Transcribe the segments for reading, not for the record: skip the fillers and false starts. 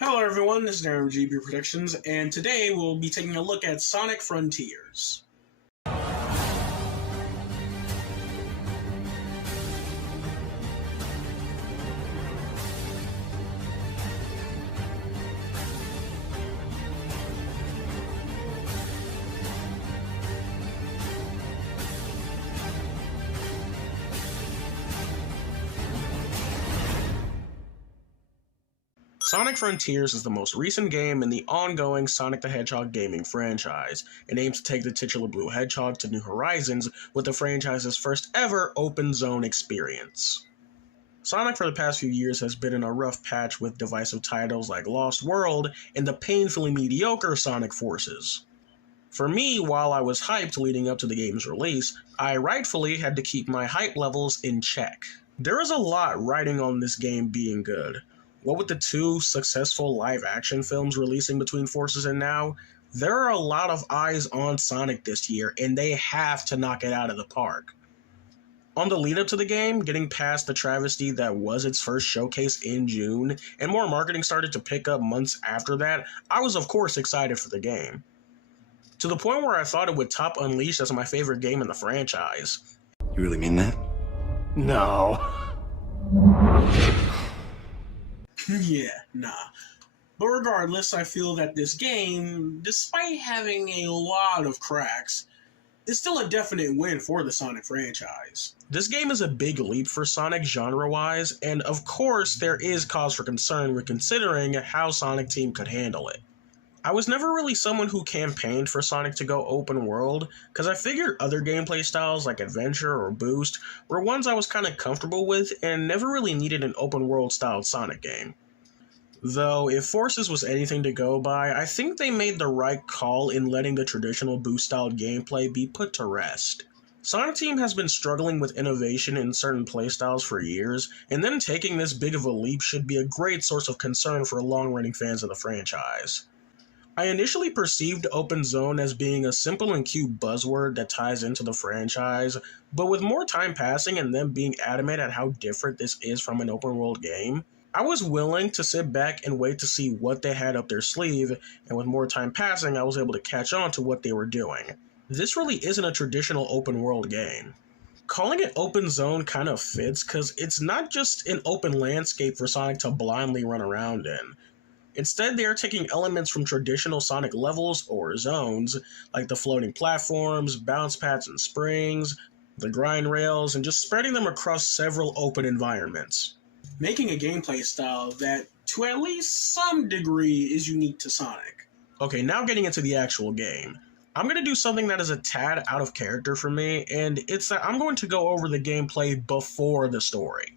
Hello everyone, this is Aaron with GNB Predictions, and today we'll be taking a look at Sonic Frontiers. Sonic Frontiers is the most recent game in the ongoing Sonic the Hedgehog gaming franchise. It aims to take the titular Blue Hedgehog to new horizons with the franchise's first ever open zone experience. Sonic for the past few years has been in a rough patch with divisive titles like Lost World and the painfully mediocre Sonic Forces. For me, while I was hyped leading up to the game's release, I rightfully had to keep my hype levels in check. There is a lot riding on this game being good. What with the two successful live-action films releasing between Forces and Now, there are a lot of eyes on Sonic this year, and they have to knock it out of the park. On the lead-up to the game, getting past the travesty that was its first showcase in June, and more marketing started to pick up months after that, I was of course excited for the game. To the point where I thought it would top Unleashed as my favorite game in the franchise. You really mean that? No. Yeah, nah. But regardless, I feel that this game, despite having a lot of cracks, is still a definite win for the Sonic franchise. This game is a big leap for Sonic genre-wise, and of course there is cause for concern when considering how Sonic Team could handle it. I was never really someone who campaigned for Sonic to go open world, because I figured other gameplay styles like Adventure or Boost were ones I was kind of comfortable with and never really needed an open world styled Sonic game. Though, if Forces was anything to go by, I think they made the right call in letting the traditional Boost styled gameplay be put to rest. Sonic Team has been struggling with innovation in certain playstyles for years, and them taking this big of a leap should be a great source of concern for long-running fans of the franchise. I initially perceived open zone as being a simple and cute buzzword that ties into the franchise, but with more time passing and them being adamant at how different this is from an open world game, I was willing to sit back and wait to see what they had up their sleeve, and with more time passing I was able to catch on to what they were doing. This really isn't a traditional open world game. Calling it open zone kind of fits because it's not just an open landscape for Sonic to blindly run around in. Instead, they are taking elements from traditional Sonic levels or zones, like the floating platforms, bounce pads and springs, the grind rails, and just spreading them across several open environments, making a gameplay style that, to at least some degree, is unique to Sonic. Okay, now getting into the actual game. I'm going to do something that is a tad out of character for me, and it's that I'm going to go over the gameplay before the story.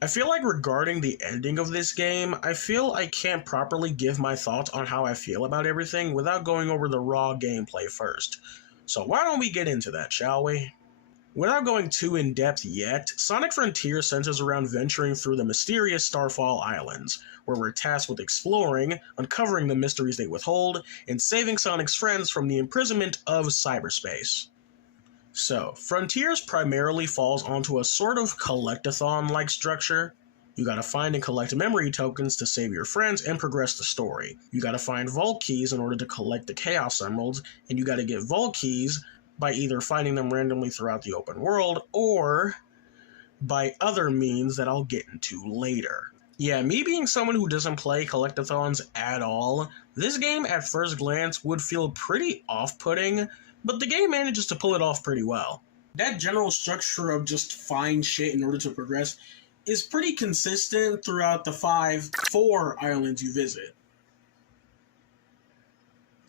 I feel like regarding the ending of this game, I feel I can't properly give my thoughts on how I feel about everything without going over the raw gameplay first. So why don't we get into that, shall we? Without going too in-depth yet, Sonic Frontier centers around venturing through the mysterious Starfall Islands, where we're tasked with exploring, uncovering the mysteries they withhold, and saving Sonic's friends from the imprisonment of cyberspace. So, Frontiers primarily falls onto a sort of collect-a-thon-like structure. You gotta find and collect memory tokens to save your friends and progress the story. You gotta find vault keys in order to collect the Chaos Emeralds, and you gotta get vault keys by either finding them randomly throughout the open world, or by other means that I'll get into later. Yeah, me being someone who doesn't play collect-a-thons at all, this game at first glance would feel pretty off-putting, but the game manages to pull it off pretty well. That general structure of just find shit in order to progress is pretty consistent throughout the four islands you visit.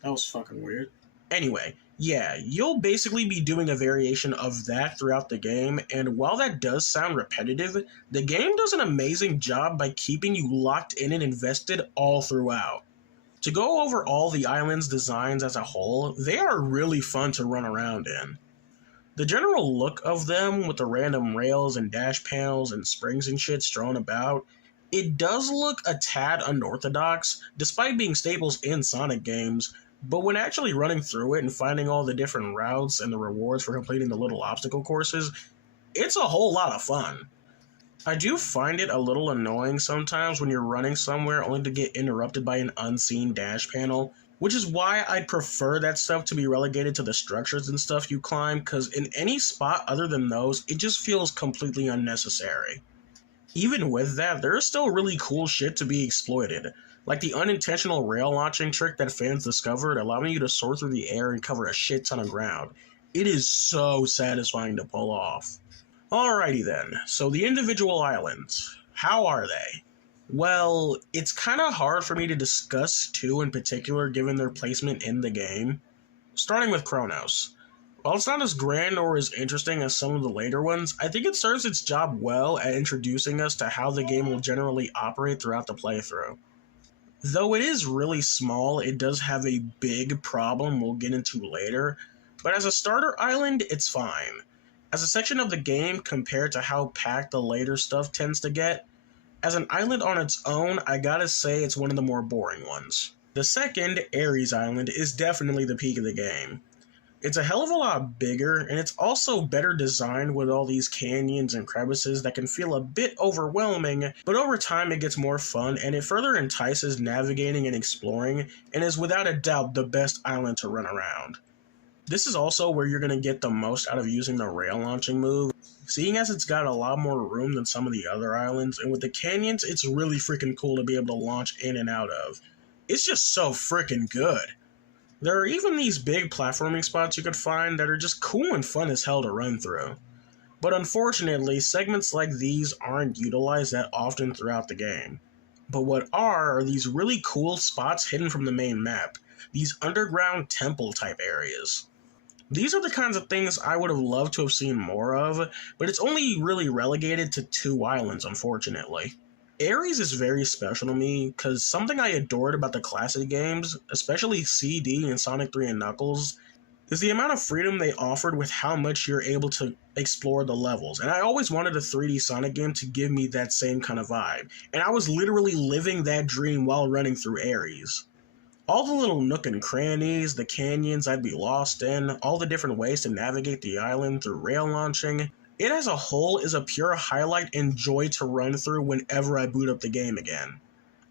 That was fucking weird. Anyway, yeah, you'll basically be doing a variation of that throughout the game, and while that does sound repetitive, the game does an amazing job by keeping you locked in and invested all throughout. To go over all the island's designs as a whole, they are really fun to run around in. The general look of them, with the random rails and dash panels and springs and shit strewn about, it does look a tad unorthodox, despite being staples in Sonic games, but when actually running through it and finding all the different routes and the rewards for completing the little obstacle courses, it's a whole lot of fun. I do find it a little annoying sometimes when you're running somewhere only to get interrupted by an unseen dash panel, which is why I'd prefer that stuff to be relegated to the structures and stuff you climb, because in any spot other than those, it just feels completely unnecessary. Even with that, there's still really cool shit to be exploited, like the unintentional rail launching trick that fans discovered, allowing you to soar through the air and cover a shit ton of ground. It is so satisfying to pull off. Alrighty then, so the individual islands, how are they? Well, it's kind of hard for me to discuss two in particular given their placement in the game. Starting with Kronos. While it's not as grand or as interesting as some of the later ones, I think it serves its job well at introducing us to how the game will generally operate throughout the playthrough. Though it is really small, it does have a big problem we'll get into later, but as a starter island, it's fine. As a section of the game compared to how packed the later stuff tends to get, as an island on its own, I gotta say it's one of the more boring ones. The second, Ares Island, is definitely the peak of the game. It's a hell of a lot bigger, and it's also better designed with all these canyons and crevices that can feel a bit overwhelming, but over time it gets more fun and it further entices navigating and exploring, and is without a doubt the best island to run around. This is also where you're going to get the most out of using the rail launching move, seeing as it's got a lot more room than some of the other islands, and with the canyons, it's really freaking cool to be able to launch in and out of. It's just so freaking good. There are even these big platforming spots you could find that are just cool and fun as hell to run through. But unfortunately, segments like these aren't utilized that often throughout the game. But what are these really cool spots hidden from the main map, these underground temple type areas. These are the kinds of things I would have loved to have seen more of, but it's only really relegated to 2 islands, unfortunately. Ares is very special to me, because something I adored about the classic games, especially CD and Sonic 3 and Knuckles, is the amount of freedom they offered with how much you're able to explore the levels. And I always wanted a 3D Sonic game to give me that same kind of vibe, and I was literally living that dream while running through Ares. All the little nook and crannies, the canyons I'd be lost in, all the different ways to navigate the island through rail launching, it as a whole is a pure highlight and joy to run through whenever I boot up the game again.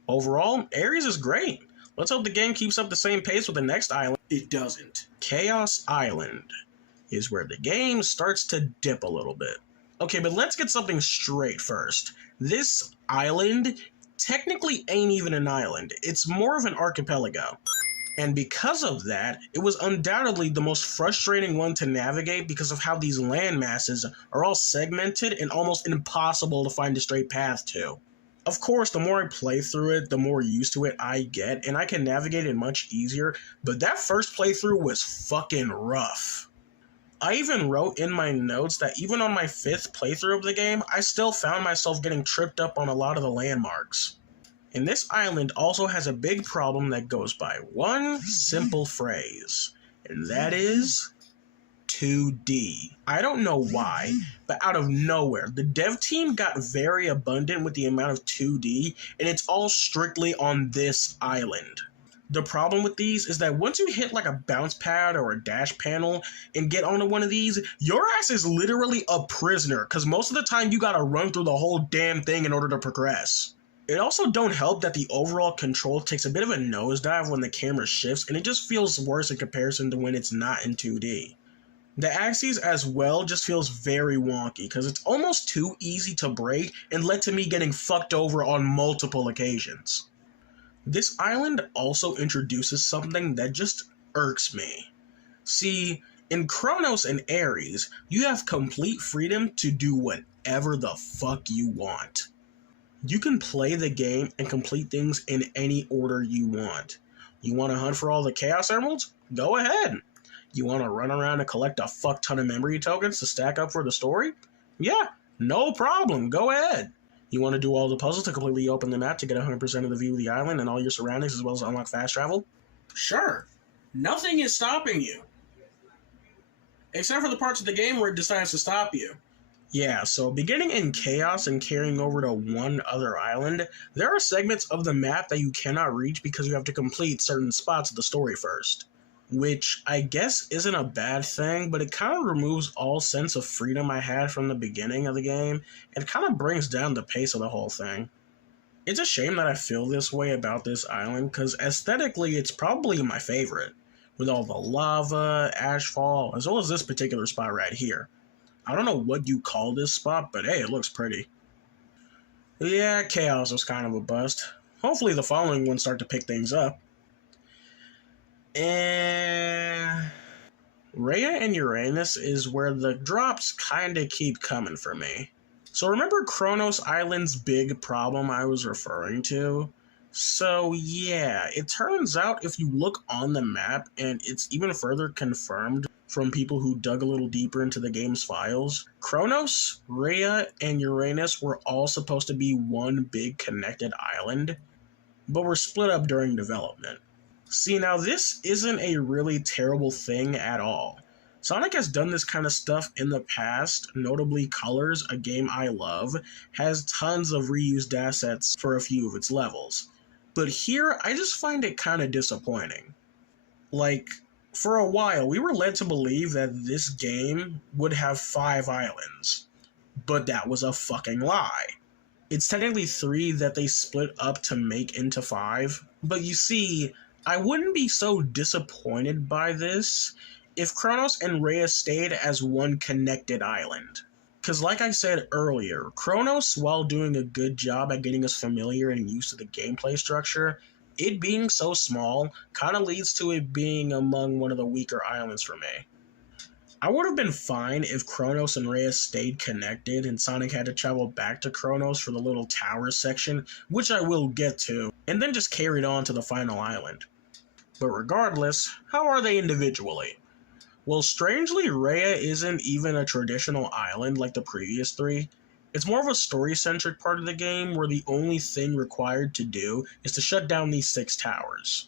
Overall, Ares is great. Let's hope the game keeps up the same pace with the next island. It doesn't. Chaos Island is where the game starts to dip a little bit. Okay, but let's get something straight first. This island technically ain't even an island, it's more of an archipelago. And because of that, it was undoubtedly the most frustrating one to navigate because of how these land masses are all segmented and almost impossible to find a straight path to. Of course, the more I play through it, the more used to it I get, and I can navigate it much easier, but that first playthrough was fucking rough. I even wrote in my notes that even on my 5th playthrough of the game, I still found myself getting tripped up on a lot of the landmarks. And this island also has a big problem that goes by one simple phrase, and that is 2D. I don't know why, but out of nowhere, the dev team got very abundant with the amount of 2D, and it's all strictly on this island. The problem with these is that once you hit like a bounce pad or a dash panel and get onto one of these, your ass is literally a prisoner, because most of the time you gotta run through the whole damn thing in order to progress. It also don't help that the overall control takes a bit of a nosedive when the camera shifts, and it just feels worse in comparison to when it's not in 2D. The axes as well just feels very wonky, because it's almost too easy to break and led to me getting fucked over on multiple occasions. This island also introduces something that just irks me. See, in Kronos and Ares, you have complete freedom to do whatever the fuck you want. You can play the game and complete things in any order you want. You want to hunt for all the Chaos Emeralds? Go ahead. You want to run around and collect a fuck ton of memory tokens to stack up for the story? Yeah, no problem, go ahead. You want to do all the puzzles to completely open the map to get 100% of the view of the island and all your surroundings as well as unlock fast travel? Sure. Nothing is stopping you. Except for the parts of the game where it decides to stop you. Yeah, so beginning in Chaos and carrying over to one other island, there are segments of the map that you cannot reach because you have to complete certain spots of the story first. which I guess isn't a bad thing, but it kind of removes all sense of freedom I had from the beginning of the game and kind of brings down the pace of the whole thing. It's a shame that I feel this way about this island, because aesthetically it's probably my favorite, with all the lava, ashfall, as well as this particular spot right here. I don't know what you call this spot, but hey, it looks pretty. Yeah, Chaos was kind of a bust. Hopefully the following ones start to pick things up. And Rhea and Uranus is where the drops kinda keep coming for me. So remember Kronos Island's big problem I was referring to? So yeah, it turns out if you look on the map, and it's even further confirmed from people who dug a little deeper into the game's files, Kronos, Rhea, and Uranus were all supposed to be one big connected island, but were split up during development. See, now this isn't a really terrible thing at all. Sonic has done this kind of stuff in the past, notably Colors, a game I love, has tons of reused assets for a few of its levels. But here, I just find it kind of disappointing. Like, for a while, we were led to believe that this game would have 5 islands. But that was a fucking lie. It's technically 3 that they split up to make into 5, but you see, I wouldn't be so disappointed by this if Kronos and Rhea stayed as one connected island. Because like I said earlier, Kronos, while doing a good job at getting us familiar and used to the gameplay structure, it being so small kind of leads to it being among one of the weaker islands for me. I would have been fine if Kronos and Rhea stayed connected and Sonic had to travel back to Kronos for the little tower section, which I will get to, and then just carried on to the final island. But regardless, how are they individually? Well, strangely, Rhea isn't even a traditional island like the previous 3. It's more of a story-centric part of the game where the only thing required to do is to shut down these 6 towers.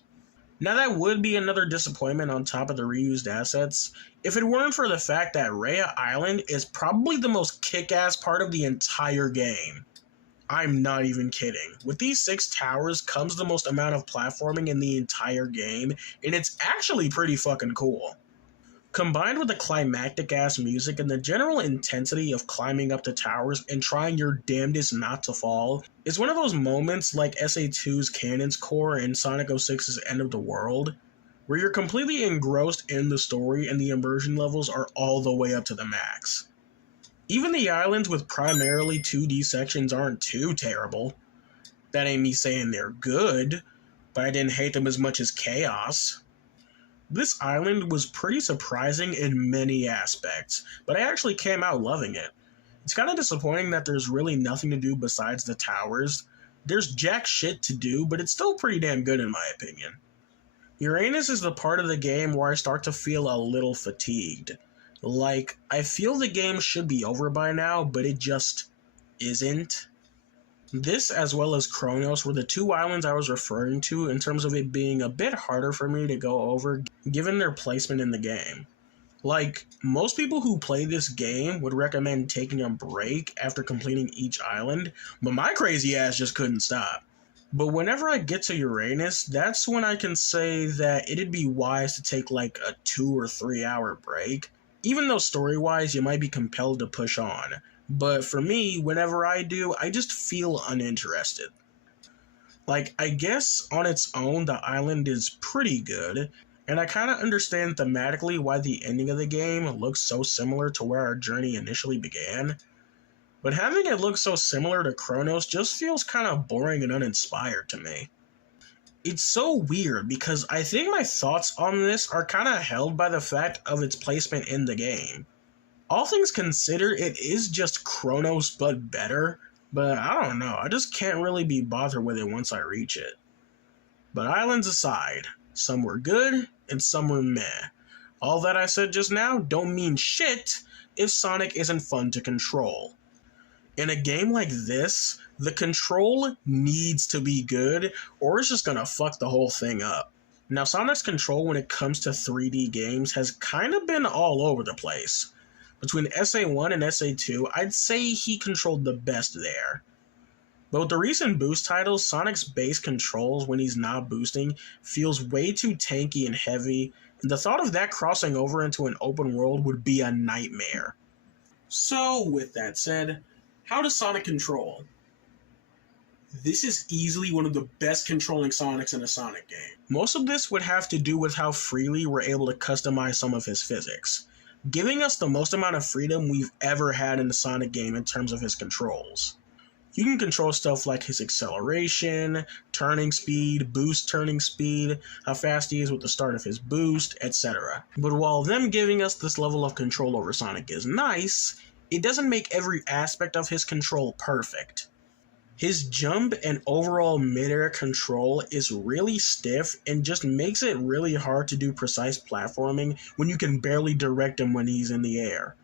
Now that would be another disappointment on top of the reused assets, if it weren't for the fact that Rhea Island is probably the most kick-ass part of the entire game. I'm not even kidding. With these 6 towers comes the most amount of platforming in the entire game, and it's actually pretty fucking cool. Combined with the climactic-ass music and the general intensity of climbing up the towers and trying your damnedest not to fall, is one of those moments like SA2's Cannon's Core and Sonic 06's End of the World, where you're completely engrossed in the story and the immersion levels are all the way up to the max. Even the islands with primarily 2D sections aren't too terrible. That ain't me saying they're good, but I didn't hate them as much as Chaos. This island was pretty surprising in many aspects, but I actually came out loving it. It's kind of disappointing that there's really nothing to do besides the towers. There's jack shit to do, but it's still pretty damn good in my opinion. Uranus is the part of the game where I start to feel a little fatigued. Like, I feel the game should be over by now, but it just isn't. This, as well as Kronos, were the 2 islands I was referring to in terms of it being a bit harder for me to go over given their placement in the game. Like, most people who play this game would recommend taking a break after completing each island, but my crazy ass just couldn't stop. But whenever I get to Uranus, that's when I can say that it'd be wise to take like a 2 or 3 hour break, even though story-wise you might be compelled to push on. But for me, whenever I do, I just feel uninterested. Like, I guess on its own, the island is pretty good, and I kind of understand thematically why the ending of the game looks so similar to where our journey initially began. But having it look so similar to Kronos just feels kind of boring and uninspired to me. It's so weird because I think my thoughts on this are kind of held by the fact of its placement in the game. All things considered, it is just Kronos but better, but I don't know, I just can't really be bothered with it once I reach it. But islands aside, some were good and some were meh. All that I said just now don't mean shit if Sonic isn't fun to control. In a game like this, the control needs to be good or it's just gonna fuck the whole thing up. Now Sonic's control when it comes to 3D games has kind of been all over the place. Between SA1 and SA2, I'd say he controlled the best there. But with the recent boost titles, Sonic's base controls when he's not boosting feels way too tanky and heavy, The thought of that crossing over into an open world would be a nightmare. So, with that said, how does Sonic control? This is easily one of the best controlling Sonics in a Sonic game. Most of this would have to do with how freely we're able to customize some of his physics, giving us the most amount of freedom we've ever had in a Sonic game in terms of his controls. You can control stuff like his acceleration, turning speed, boost turning speed, how fast he is with the start of his boost, etc. But while them giving us this level of control over Sonic is nice, it doesn't make every aspect of his control perfect. His jump and overall midair control is really stiff and just makes it really hard to do precise platforming when you can barely direct him when he's in the air.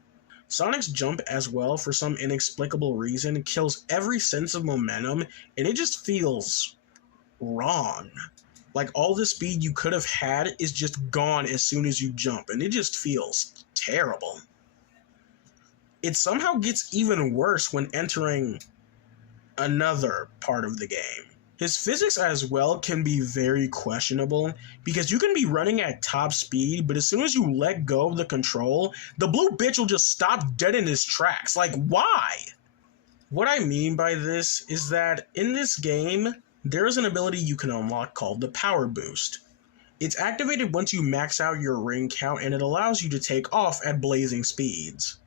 Sonic's jump as well, for some inexplicable reason, kills every sense of momentum, and it just feels wrong. Like all the speed you could have had is just gone as soon as you jump, and it just feels terrible. It somehow gets even worse when entering another part of the game. His physics as well can be very questionable because you can be running at top speed, but as soon as you let go of the control, the blue bitch will just stop dead in his tracks. Like, why? What I mean by this is that in this game, there is an ability you can unlock called the Power Boost. It's activated once you max out your ring count, and it allows you to take off at blazing speeds.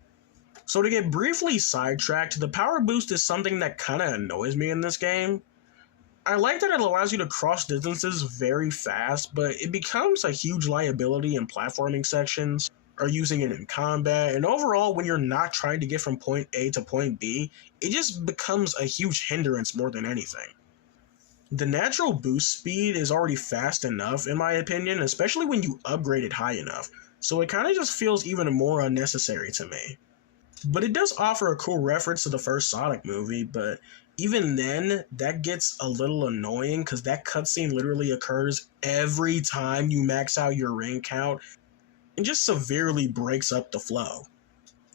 So to get briefly sidetracked, the Power Boost is something that kinda annoys me in this game. I like that it allows you to cross distances very fast, but it becomes a huge liability in platforming sections, or using it in combat, and overall when you're not trying to get from point A to point B, it just becomes a huge hindrance more than anything. The natural boost speed is already fast enough in my opinion, especially when you upgrade it high enough, so it kinda just feels even more unnecessary to me. But it does offer a cool reference to the first Sonic movie, but even then, that gets a little annoying because that cutscene literally occurs every time you max out your ring count and just severely breaks up the flow.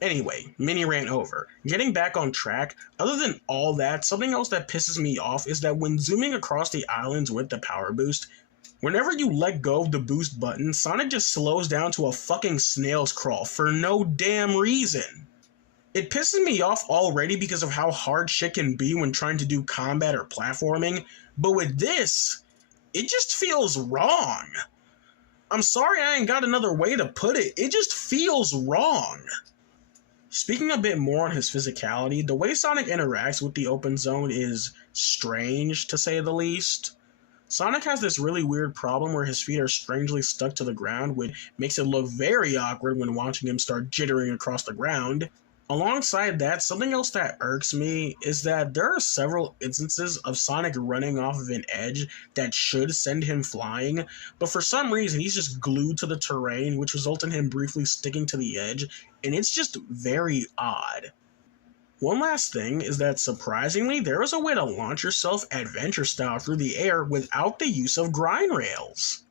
Anyway, mini rant over. Getting back on track, other than all that, something else that pisses me off is that when zooming across the islands with the Power Boost, whenever you let go of the boost button, Sonic just slows down to a fucking snail's crawl for no damn reason. It pisses me off already because of how hard shit can be when trying to do combat or platforming, but with this, it just feels wrong. I'm sorry I ain't got another way to put it, it just feels wrong. Speaking a bit more on his physicality, the way Sonic interacts with the open zone is strange, to say the least. Sonic has this really weird problem where his feet are strangely stuck to the ground, which makes it look very awkward when watching him start jittering across the ground. Alongside that, something else that irks me is that there are several instances of Sonic running off of an edge that should send him flying, but for some reason he's just glued to the terrain, which results in him briefly sticking to the edge, and it's just very odd. One last thing is that surprisingly, there is a way to launch yourself adventure style through the air without the use of grind rails.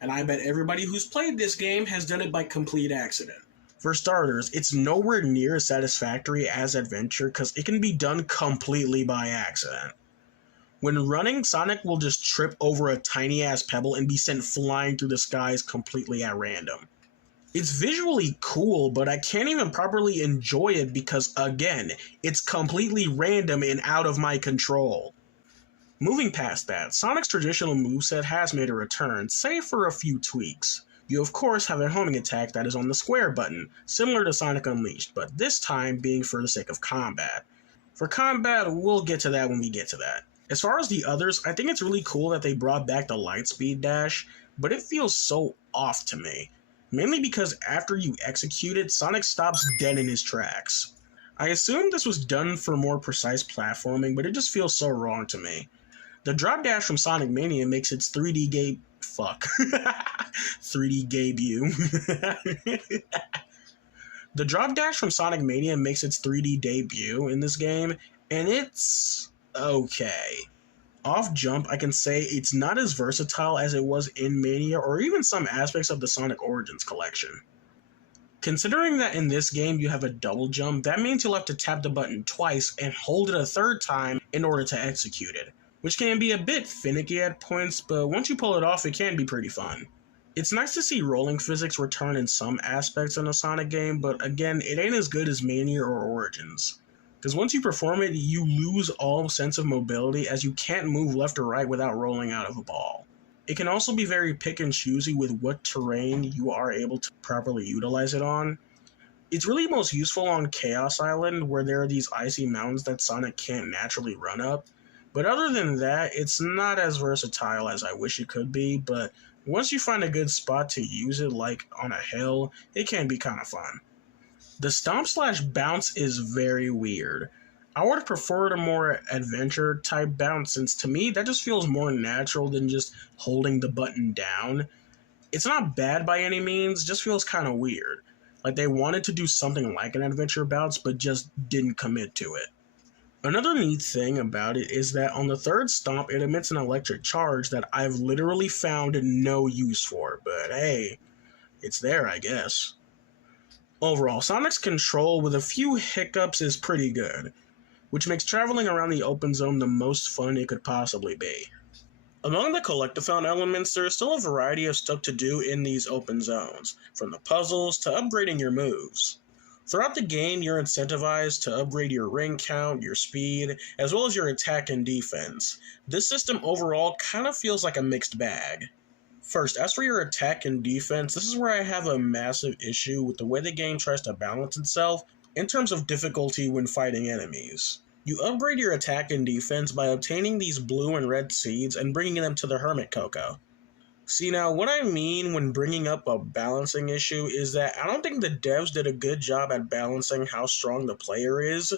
And I bet everybody who's played this game has done it by complete accident. For starters, it's nowhere near as satisfactory as Adventure because it can be done completely by accident. When running, Sonic will just trip over a tiny ass pebble and be sent flying through the skies completely at random. It's visually cool, but I can't even properly enjoy it because, again, it's completely random and out of my control. Moving past that, Sonic's traditional moveset has made a return, save for a few tweaks. You of course have a homing attack that is on the square button, similar to Sonic Unleashed, but this time being for the sake of combat. For combat, we'll get to that when we get to that. As far as the others, I think it's really cool that they brought back the Lightspeed dash, but it feels so off to me. Mainly because after you execute it, Sonic stops dead in his tracks. I assume this was done for more precise platforming, but it just feels so wrong to me. The drop dash from Sonic Mania makes its 3D game... Fuck. 3D debut. The drop dash from Sonic Mania makes its 3D debut in this game, and it's okay. Off jump, I can say it's not as versatile as it was in Mania or even some aspects of the Sonic Origins collection. Considering that in this game you have a double jump, that means you'll have to tap the button twice and hold it a third time in order to execute it, which can be a bit finicky at points, but once you pull it off, it can be pretty fun. It's nice to see rolling physics return in some aspects in a Sonic game, but again, it ain't as good as Mania or Origins. Because once you perform it, you lose all sense of mobility as you can't move left or right without rolling out of a ball. It can also be very pick and choosy with what terrain you are able to properly utilize it on. It's really most useful on Chaos Island, where there are these icy mountains that Sonic can't naturally run up. But other than that, it's not as versatile as I wish it could be, but once you find a good spot to use it, like on a hill, it can be kind of fun. The stomp slash bounce is very weird. I would have preferred a more adventure type bounce, since to me that just feels more natural than just holding the button down. It's not bad by any means, just feels kind of weird. Like they wanted to do something like an adventure bounce, but just didn't commit to it. Another neat thing about it is that on the third stomp, it emits an electric charge that I've literally found no use for, but hey, it's there, I guess. Overall, Sonic's control with a few hiccups is pretty good, which makes traveling around the open zone the most fun it could possibly be. Among the collectathon elements, there is still a variety of stuff to do in these open zones, from the puzzles to upgrading your moves. Throughout the game, you're incentivized to upgrade your ring count, your speed, as well as your attack and defense. This system overall kind of feels like a mixed bag. First, as for your attack and defense, this is where I have a massive issue with the way the game tries to balance itself in terms of difficulty when fighting enemies. You upgrade your attack and defense by obtaining these blue and red seeds and bringing them to the Hermit Cocoa. See, now, what I mean when bringing up a balancing issue is that I don't think the devs did a good job at balancing how strong the player is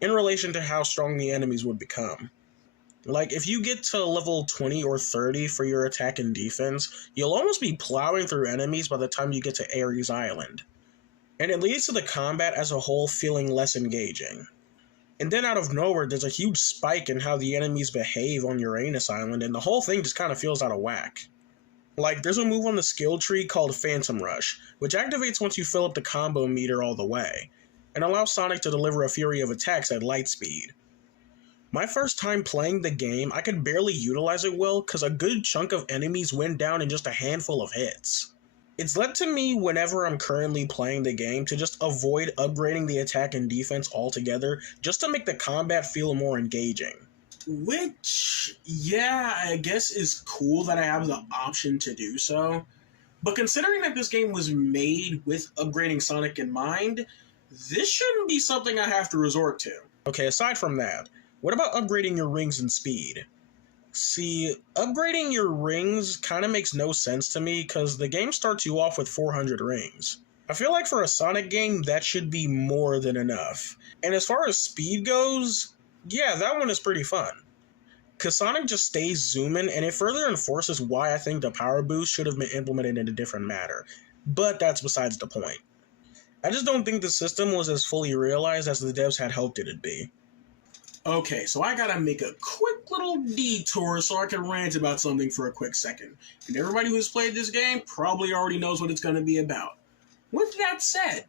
in relation to how strong the enemies would become. Like, if you get to level 20 or 30 for your attack and defense, you'll almost be plowing through enemies by the time you get to Ares Island. And it leads to the combat as a whole feeling less engaging. And then out of nowhere, there's a huge spike in how the enemies behave on Uranus Island, and the whole thing just kind of feels out of whack. Like, there's a move on the skill tree called Phantom Rush, which activates once you fill up the combo meter all the way, and allows Sonic to deliver a fury of attacks at light speed. My first time playing the game, I could barely utilize it well because a good chunk of enemies went down in just a handful of hits. It's led to me, whenever I'm currently playing the game, to just avoid upgrading the attack and defense altogether, just to make the combat feel more engaging. Which, yeah, I guess is cool that I have the option to do so. But considering that this game was made with upgrading Sonic in mind, this shouldn't be something I have to resort to. Okay, aside from that, what about upgrading your rings and speed? See, upgrading your rings kind of makes no sense to me because the game starts you off with 400 rings. I feel like for a Sonic game, that should be more than enough. And as far as speed goes, yeah, that one is pretty fun. Because Sonic just stays zooming, and it further enforces why I think the power boost should have been implemented in a different manner. But that's besides the point. I just don't think the system was as fully realized as the devs had hoped it'd be. Okay, so I gotta make a quick little detour so I can rant about something for a quick second. And everybody who's played this game probably already knows what it's gonna be about. With that said,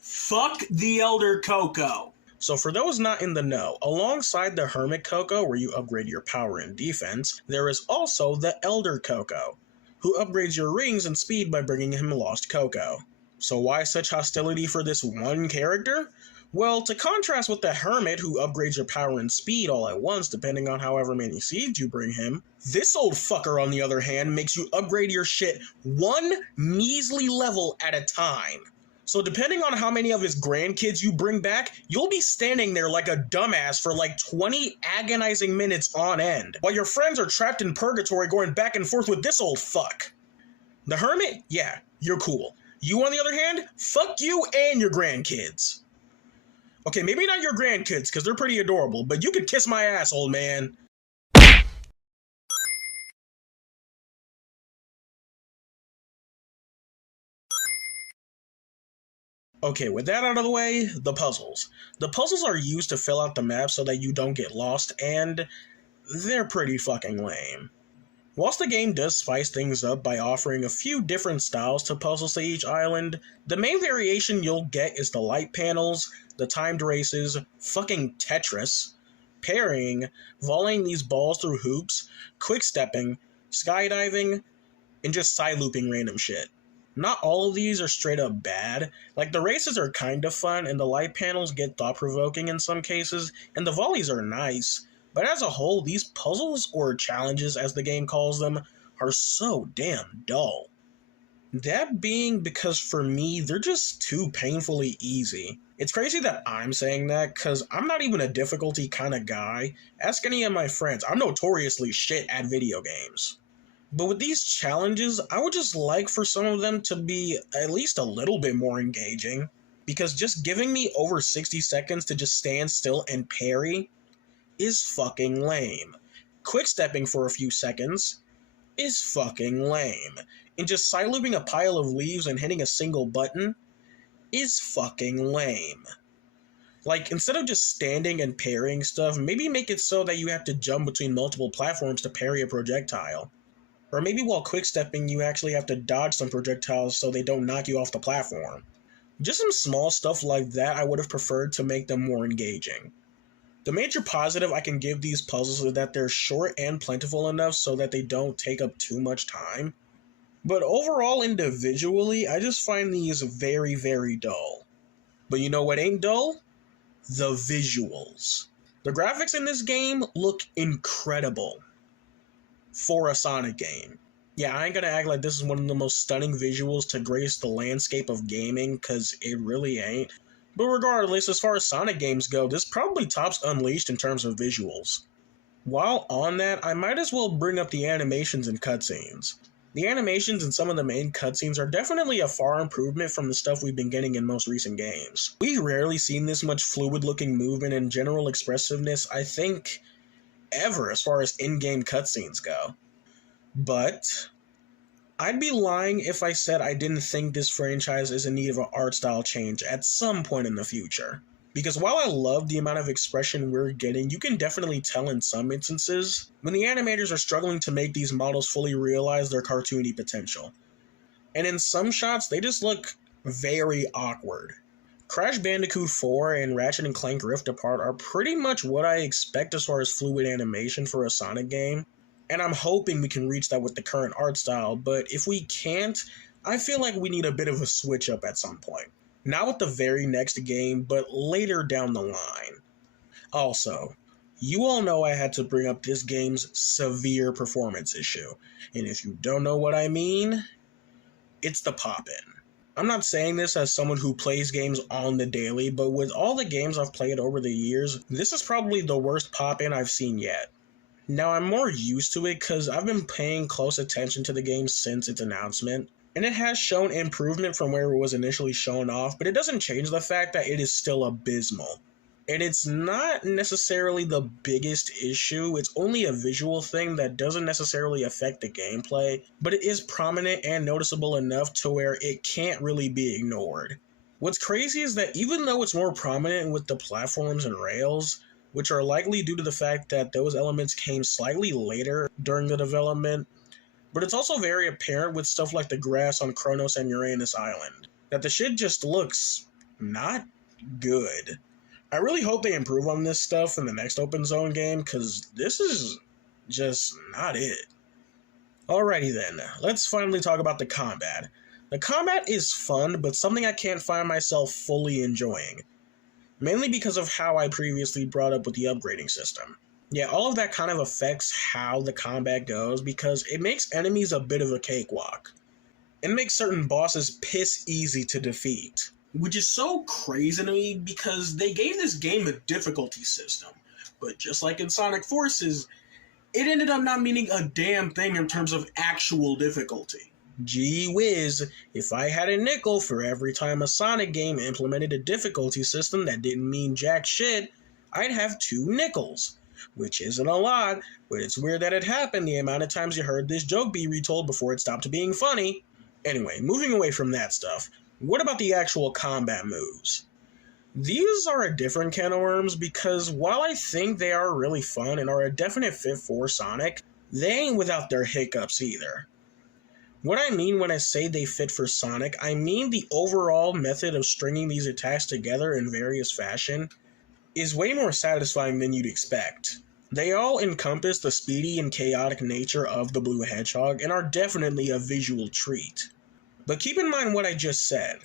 fuck the Elder Cocoa. So for those not in the know, alongside the Hermit Cocoa, where you upgrade your power and defense, there is also the Elder Cocoa, who upgrades your rings and speed by bringing him Lost Cocoa. So why such hostility for this one character? Well, to contrast with the Hermit, who upgrades your power and speed all at once depending on however many seeds you bring him, this old fucker, on the other hand, makes you upgrade your shit one measly level at a time. So depending on how many of his grandkids you bring back, you'll be standing there like a dumbass for like 20 agonizing minutes on end, while your friends are trapped in purgatory going back and forth with this old fuck. The Hermit? Yeah, you're cool. You, on the other hand, fuck you and your grandkids. Okay, maybe not your grandkids, because they're pretty adorable, but you could kiss my ass, old man. Okay, with that out of the way, the puzzles. The puzzles are used to fill out the map so that you don't get lost, and they're pretty fucking lame. Whilst the game does spice things up by offering a few different styles to puzzles to each island, the main variation you'll get is the light panels, the timed races, fucking Tetris, parrying, volleying these balls through hoops, quick-stepping, skydiving, and just side looping random shit. Not all of these are straight up bad. Like, the races are kind of fun, and the light panels get thought-provoking in some cases, and the volleys are nice, but as a whole, these puzzles, or challenges as the game calls them, are so damn dull. That being because for me, they're just too painfully easy. It's crazy that I'm saying that, because I'm not even a difficulty kind of guy. Ask any of my friends, I'm notoriously shit at video games. But with these challenges, I would just like for some of them to be at least a little bit more engaging. Because just giving me over 60 seconds to just stand still and parry is fucking lame. Quick-stepping for a few seconds is fucking lame. And just side looping a pile of leaves and hitting a single button is fucking lame. Like, instead of just standing and parrying stuff, maybe make it so that you have to jump between multiple platforms to parry a projectile. Or maybe while quick-stepping, you actually have to dodge some projectiles so they don't knock you off the platform. Just some small stuff like that I would have preferred to make them more engaging. The major positive I can give these puzzles is that they're short and plentiful enough so that they don't take up too much time. But overall, individually, I just find these very, very dull. But you know what ain't dull? The visuals. The graphics in this game look incredible for a Sonic game. Yeah, I ain't gonna act like this is one of the most stunning visuals to grace the landscape of gaming, cause it really ain't. But regardless, as far as Sonic games go, this probably tops Unleashed in terms of visuals. While on that, I might as well bring up the animations and cutscenes. The animations in some of the main cutscenes are definitely a far improvement from the stuff we've been getting in most recent games. We've rarely seen this much fluid-looking movement and general expressiveness, I think, ever as far as in-game cutscenes go. But I'd be lying if I said I didn't think this franchise is in need of an art style change at some point in the future. Because while I love the amount of expression we're getting, you can definitely tell in some instances when the animators are struggling to make these models fully realize their cartoony potential. And in some shots, they just look very awkward. Crash Bandicoot 4 and Ratchet & Clank Rift Apart are pretty much what I expect as far as fluid animation for a Sonic game, and I'm hoping we can reach that with the current art style, but if we can't, I feel like we need a bit of a switch up at some point. Not with the very next game, but later down the line. Also, you all know I had to bring up this game's severe performance issue, and if you don't know what I mean, it's the pop-in. I'm not saying this as someone who plays games on the daily, but with all the games I've played over the years, this is probably the worst pop-in I've seen yet. Now, I'm more used to it because I've been paying close attention to the game since its announcement, and it has shown improvement from where it was initially shown off, but it doesn't change the fact that it is still abysmal. And it's not necessarily the biggest issue, it's only a visual thing that doesn't necessarily affect the gameplay, but it is prominent and noticeable enough to where it can't really be ignored. What's crazy is that even though it's more prominent with the platforms and rails, which are likely due to the fact that those elements came slightly later during the development, but it's also very apparent with stuff like the grass on Kronos and Uranus Island, that the shit just looks not good. I really hope they improve on this stuff in the next open zone game, because this is just not it. Alrighty then, let's finally talk about the combat. The combat is fun, but something I can't find myself fully enjoying. Mainly because of how I previously brought up with the upgrading system. Yeah, all of that kind of affects how the combat goes, because it makes enemies a bit of a cakewalk. It makes certain bosses piss easy to defeat. Which is so crazy to me because they gave this game a difficulty system. But just like in Sonic Forces, it ended up not meaning a damn thing in terms of actual difficulty. Gee whiz, if I had a nickel for every time a Sonic game implemented a difficulty system that didn't mean jack shit, I'd have 2 nickels. Which isn't a lot, but it's weird that it happened the amount of times you heard this joke be retold before it stopped being funny. Anyway, moving away from that stuff, what about the actual combat moves? These are a different can of worms because while I think they are really fun and are a definite fit for Sonic, they ain't without their hiccups either. What I mean when I say they fit for Sonic, I mean the overall method of stringing these attacks together in various fashion is way more satisfying than you'd expect. They all encompass the speedy and chaotic nature of the Blue Hedgehog and are definitely a visual treat. But keep in mind what I just said.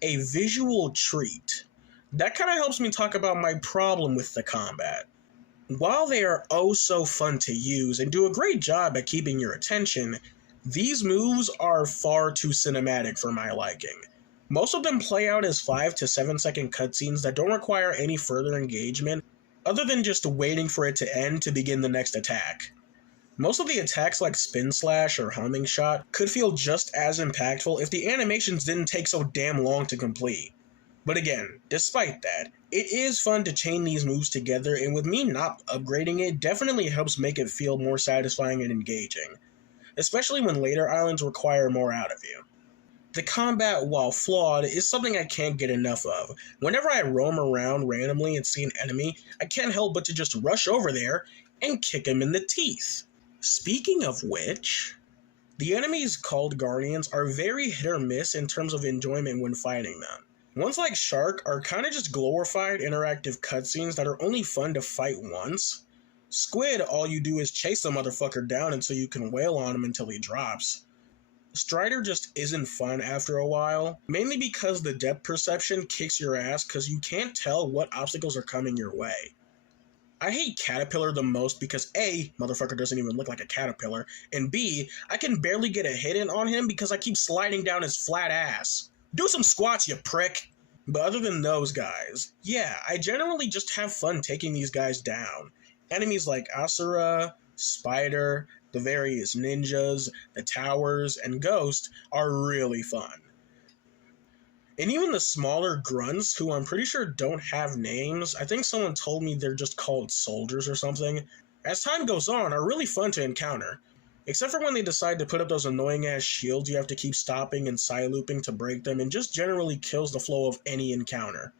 A visual treat. That kind of helps me talk about my problem with the combat. While they are oh so fun to use and do a great job at keeping your attention, these moves are far too cinematic for my liking. Most of them play out as 5 to 7 second cutscenes that don't require any further engagement other than just waiting for it to end to begin the next attack. Most of the attacks like Spin Slash or Humming Shot could feel just as impactful if the animations didn't take so damn long to complete. But again, despite that, it is fun to chain these moves together, and with me not upgrading it definitely helps make it feel more satisfying and engaging, especially when later islands require more out of you. The combat, while flawed, is something I can't get enough of. Whenever I roam around randomly and see an enemy, I can't help but to just rush over there and kick him in the teeth. Speaking of which, the enemies called Guardians are very hit or miss in terms of enjoyment when fighting them. Ones like Shark are kinda just glorified interactive cutscenes that are only fun to fight once. Squid, all you do is chase the motherfucker down until you can wail on him until he drops. Strider just isn't fun after a while, mainly because the depth perception kicks your ass because you can't tell what obstacles are coming your way. I hate Caterpillar the most because A, motherfucker doesn't even look like a caterpillar, and B, I can barely get a hit in on him because I keep sliding down his flat ass. Do some squats, you prick! But other than those guys, yeah, I generally just have fun taking these guys down. Enemies like Asura, Spider, the various ninjas, the towers, and Ghost are really fun. And even the smaller grunts, who I'm pretty sure don't have names, I think someone told me they're just called soldiers or something, as time goes on, are really fun to encounter. Except for when they decide to put up those annoying ass shields you have to keep stopping and side-looping to break them, and just generally kills the flow of any encounter.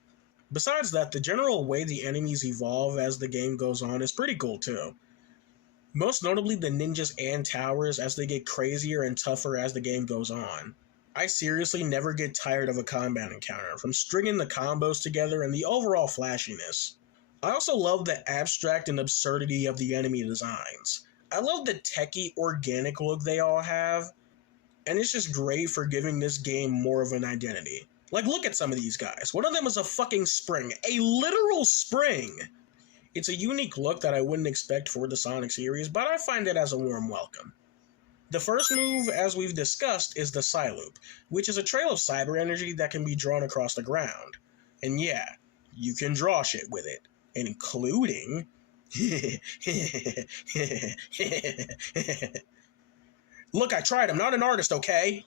Besides that, the general way the enemies evolve as the game goes on is pretty cool too. Most notably the ninjas and towers as they get crazier and tougher as the game goes on. I seriously never get tired of a combat encounter, from stringing the combos together and the overall flashiness. I also love the abstract and absurdity of the enemy designs. I love the techie, organic look they all have, and it's just great for giving this game more of an identity. Like, look at some of these guys. One of them is a fucking spring. A literal spring! It's a unique look that I wouldn't expect for the Sonic series, but I find it as a warm welcome. The first move, as we've discussed, is the Psyloop, which is a trail of cyber energy that can be drawn across the ground. And yeah, you can draw shit with it, including... Look, I tried, I'm not an artist, okay?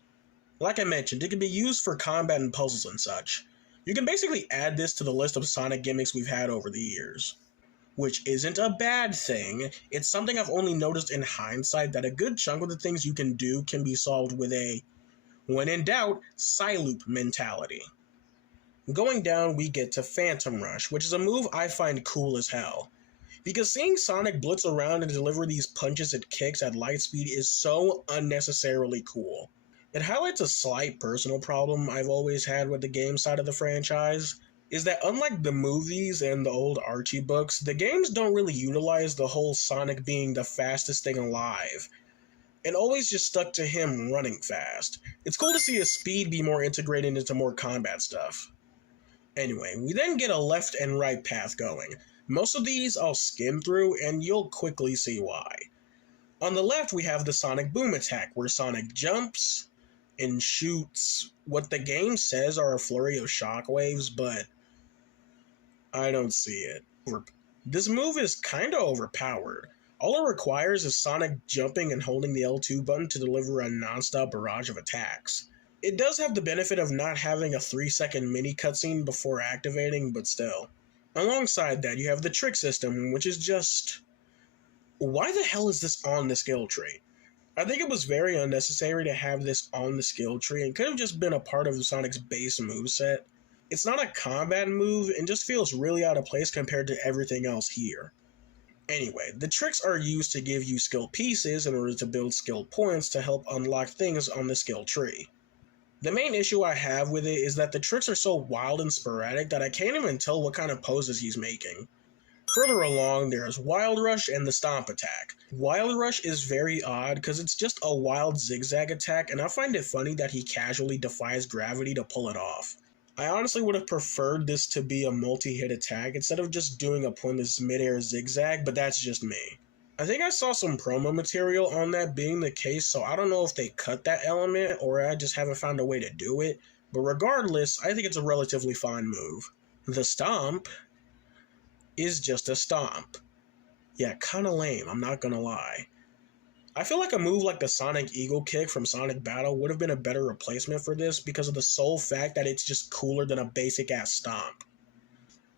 Like I mentioned, it can be used for combat and puzzles and such. You can basically add this to the list of Sonic gimmicks we've had over the years. Which isn't a bad thing, it's something I've only noticed in hindsight that a good chunk of the things you can do can be solved with a, when in doubt, Psyloop mentality. Going down, we get to Phantom Rush, which is a move I find cool as hell. Because seeing Sonic blitz around and deliver these punches and kicks at light speed is so unnecessarily cool. It highlights a slight personal problem I've always had with the game side of the franchise, is that unlike the movies and the old Archie books, the games don't really utilize the whole Sonic being the fastest thing alive, and always just stuck to him running fast. It's cool to see his speed be more integrated into more combat stuff. Anyway, we then get a left and right path going. Most of these I'll skim through, and you'll quickly see why. On the left, we have the Sonic Boom attack, where Sonic jumps and shoots what the game says are a flurry of shockwaves, but I don't see it. This move is kinda overpowered. All it requires is Sonic jumping and holding the L2 button to deliver a non-stop barrage of attacks. It does have the benefit of not having a 3-second mini cutscene before activating, but still. Alongside that, you have the trick system, which is just... why the hell is this on the skill tree? I think it was very unnecessary to have this on the skill tree and could have just been a part of Sonic's base moveset. It's not a combat move and just feels really out of place compared to everything else here. Anyway, the tricks are used to give you skill pieces in order to build skill points to help unlock things on the skill tree. The main issue I have with it is that the tricks are so wild and sporadic that I can't even tell what kind of poses he's making. Further along, there's Wild Rush and the Stomp attack. Wild Rush is very odd because it's just a wild zigzag attack, and I find it funny that he casually defies gravity to pull it off. I honestly would have preferred this to be a multi-hit attack instead of just doing a pointless mid-air zigzag, but that's just me. I think I saw some promo material on that being the case, so I don't know if they cut that element or I just haven't found a way to do it, but regardless, I think it's a relatively fine move. The Stomp is just a stomp. Yeah, kinda lame, I'm not gonna lie. I feel like a move like the Sonic Eagle Kick from Sonic Battle would have been a better replacement for this because of the sole fact that it's just cooler than a basic ass stomp.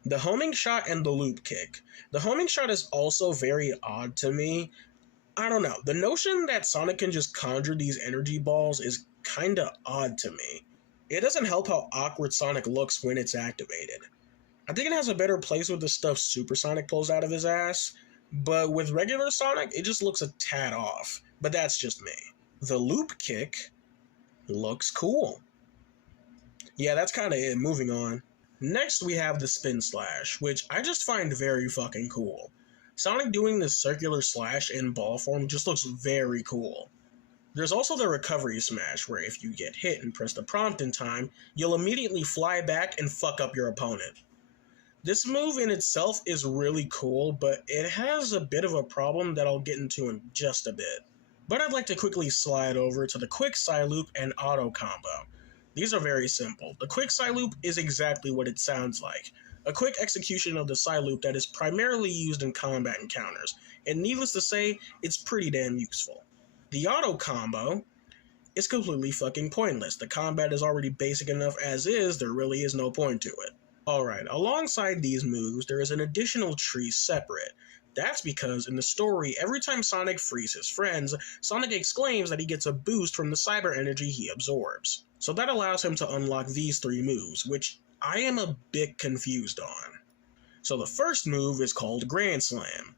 The homing shot and the loop kick. The homing shot is also very odd to me. I don't know, the notion that Sonic can just conjure these energy balls is kinda odd to me. It doesn't help how awkward Sonic looks when it's activated. I think it has a better place with the stuff Super Sonic pulls out of his ass, but with regular Sonic, it just looks a tad off. But that's just me. The loop kick looks cool. Yeah, that's kind of it. Moving on. Next, we have the spin slash, which I just find very fucking cool. Sonic doing this circular slash in ball form just looks very cool. There's also the recovery smash, where if you get hit and press the prompt in time, you'll immediately fly back and fuck up your opponent. This move in itself is really cool, but it has a bit of a problem that I'll get into in just a bit. But I'd like to quickly slide over to the quick side loop and auto combo. These are very simple. The quick side loop is exactly what it sounds like. A quick execution of the side loop that is primarily used in combat encounters, and needless to say, it's pretty damn useful. The auto combo is completely fucking pointless. The combat is already basic enough as is, there really is no point to it. Alright, alongside these moves, there is an additional tree separate. That's because in the story, every time Sonic frees his friends, Sonic exclaims that he gets a boost from the cyber energy he absorbs. So that allows him to unlock these 3 moves, which I am a bit confused on. So the first move is called Grand Slam,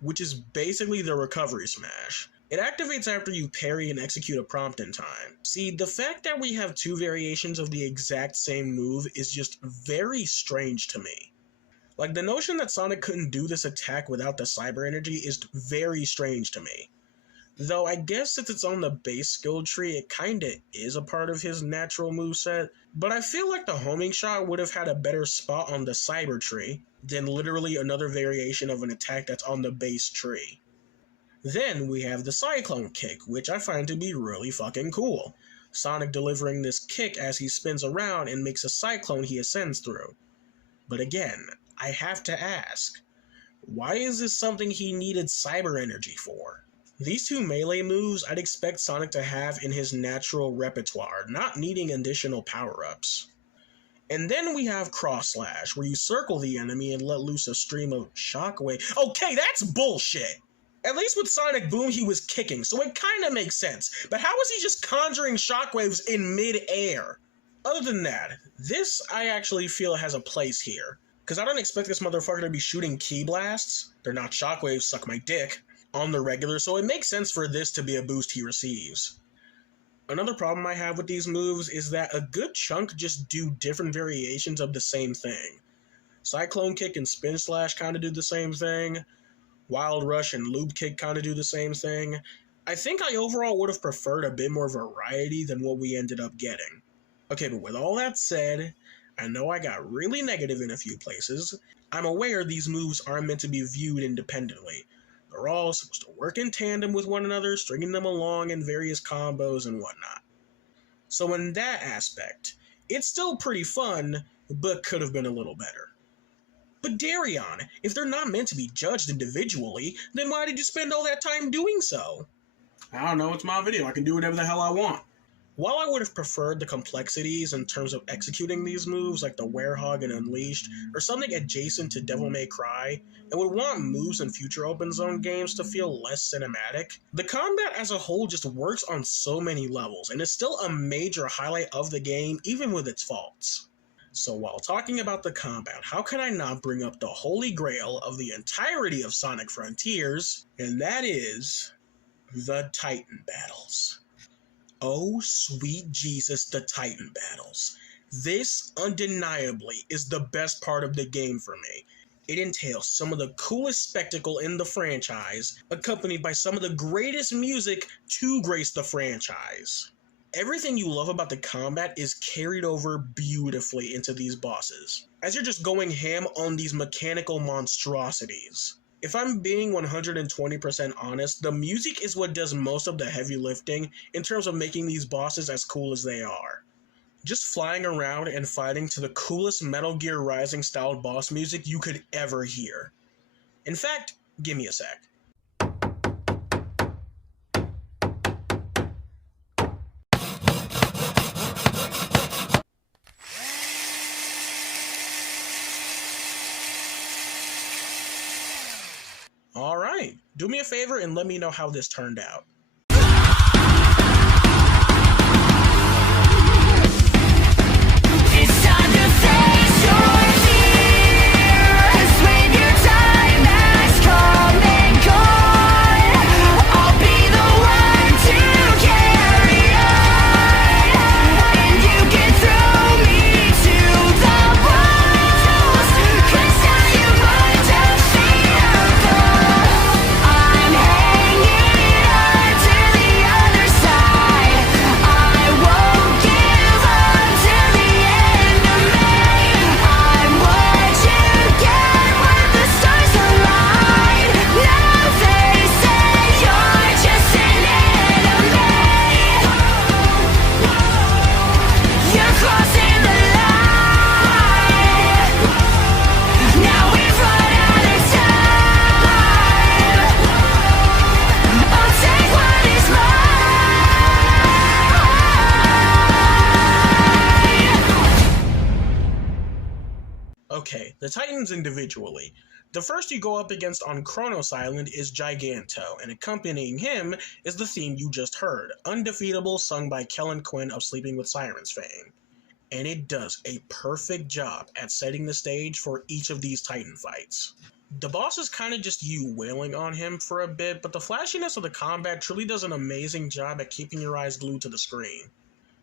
which is basically the recovery smash. It activates after you parry and execute a prompt in time. See, the fact that we have 2 variations of the exact same move is just very strange to me. Like, the notion that Sonic couldn't do this attack without the cyber energy is very strange to me. Though I guess since it's on the base skill tree, it kinda is a part of his natural moveset, but I feel like the homing shot would have had a better spot on the cyber tree than literally another variation of an attack that's on the base tree. Then we have the Cyclone Kick, which I find to be really fucking cool. Sonic delivering this kick as he spins around and makes a cyclone he ascends through. But again, I have to ask, why is this something he needed cyber energy for? These 2 melee moves I'd expect Sonic to have in his natural repertoire, not needing additional power-ups. And then we have Cross Slash, where you circle the enemy and let loose a stream of shockwave. Okay, that's bullshit! At least with Sonic Boom, he was kicking, so it kinda makes sense. But how was he just conjuring shockwaves in mid-air? Other than that, this I actually feel has a place here. Because I don't expect this motherfucker to be shooting ki blasts. They're not shockwaves, suck my dick. On the regular, so it makes sense for this to be a boost he receives. Another problem I have with these moves is that a good chunk just do different variations of the same thing. Cyclone Kick and Spin Slash kinda do the same thing. Wild Rush and Loop Kick kinda do the same thing. I think I overall would have preferred a bit more variety than what we ended up getting. Okay, but with all that said, I know I got really negative in a few places. I'm aware these moves aren't meant to be viewed independently. They're all supposed to work in tandem with one another, stringing them along in various combos and whatnot. So in that aspect, it's still pretty fun, but could have been a little better. But Darion, if they're not meant to be judged individually, then why did you spend all that time doing so? I don't know, it's my video, I can do whatever the hell I want. While I would have preferred the complexities in terms of executing these moves, like the Werehog and Unleashed, or something adjacent to Devil May Cry, and would want moves in future open zone games to feel less cinematic, the combat as a whole just works on so many levels, and is still a major highlight of the game, even with its faults. So while talking about the combat, how can I not bring up the holy grail of the entirety of Sonic Frontiers, and that is the Titan battles. Oh, sweet Jesus, the Titan battles. This, undeniably, is the best part of the game for me. It entails some of the coolest spectacle in the franchise, accompanied by some of the greatest music to grace the franchise. Everything you love about the combat is carried over beautifully into these bosses, as you're just going ham on these mechanical monstrosities. If I'm being 120% honest, the music is what does most of the heavy lifting in terms of making these bosses as cool as they are. Just flying around and fighting to the coolest Metal Gear Rising styled boss music you could ever hear. In fact, give me a sec. Alright, do me a favor and let me know how this turned out. It's time to face your fears when your time has come and gone. I'll be the one to carry on, and you can throw me to the walls, 'cause now you're undefeatable. I'm hanging on to the other side. I won't give up till the end of me. I'm what you get when the stars align. Now they say you're just an enemy. You're crossing the line. Now we've run out of time. I'll take what is mine. Okay, the Titans individually. The first you go up against on Kronos Island is Giganto, and accompanying him is the theme you just heard, Undefeatable, sung by Kellen Quinn of Sleeping with Sirens fame. And it does a perfect job at setting the stage for each of these Titan fights. The boss is kind of just you wailing on him for a bit, but the flashiness of the combat truly does an amazing job at keeping your eyes glued to the screen.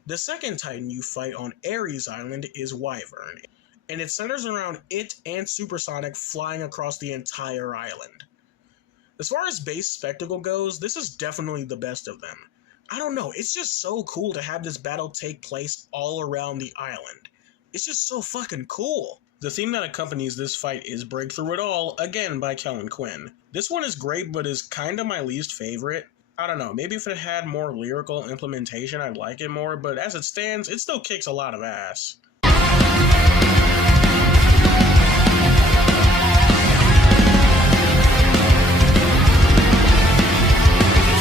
The second Titan you fight on Ares Island is Wyvern, and it centers around it and Supersonic flying across the entire island. As far as base spectacle goes, this is definitely the best of them. I don't know, it's just so cool to have this battle take place all around the island. It's just so fucking cool. The theme that accompanies this fight is Break Through It All, again by Kellen Quinn. This one is great, but is kinda my least favorite. I don't know, maybe if it had more lyrical implementation I'd like it more, but as it stands, it still kicks a lot of ass.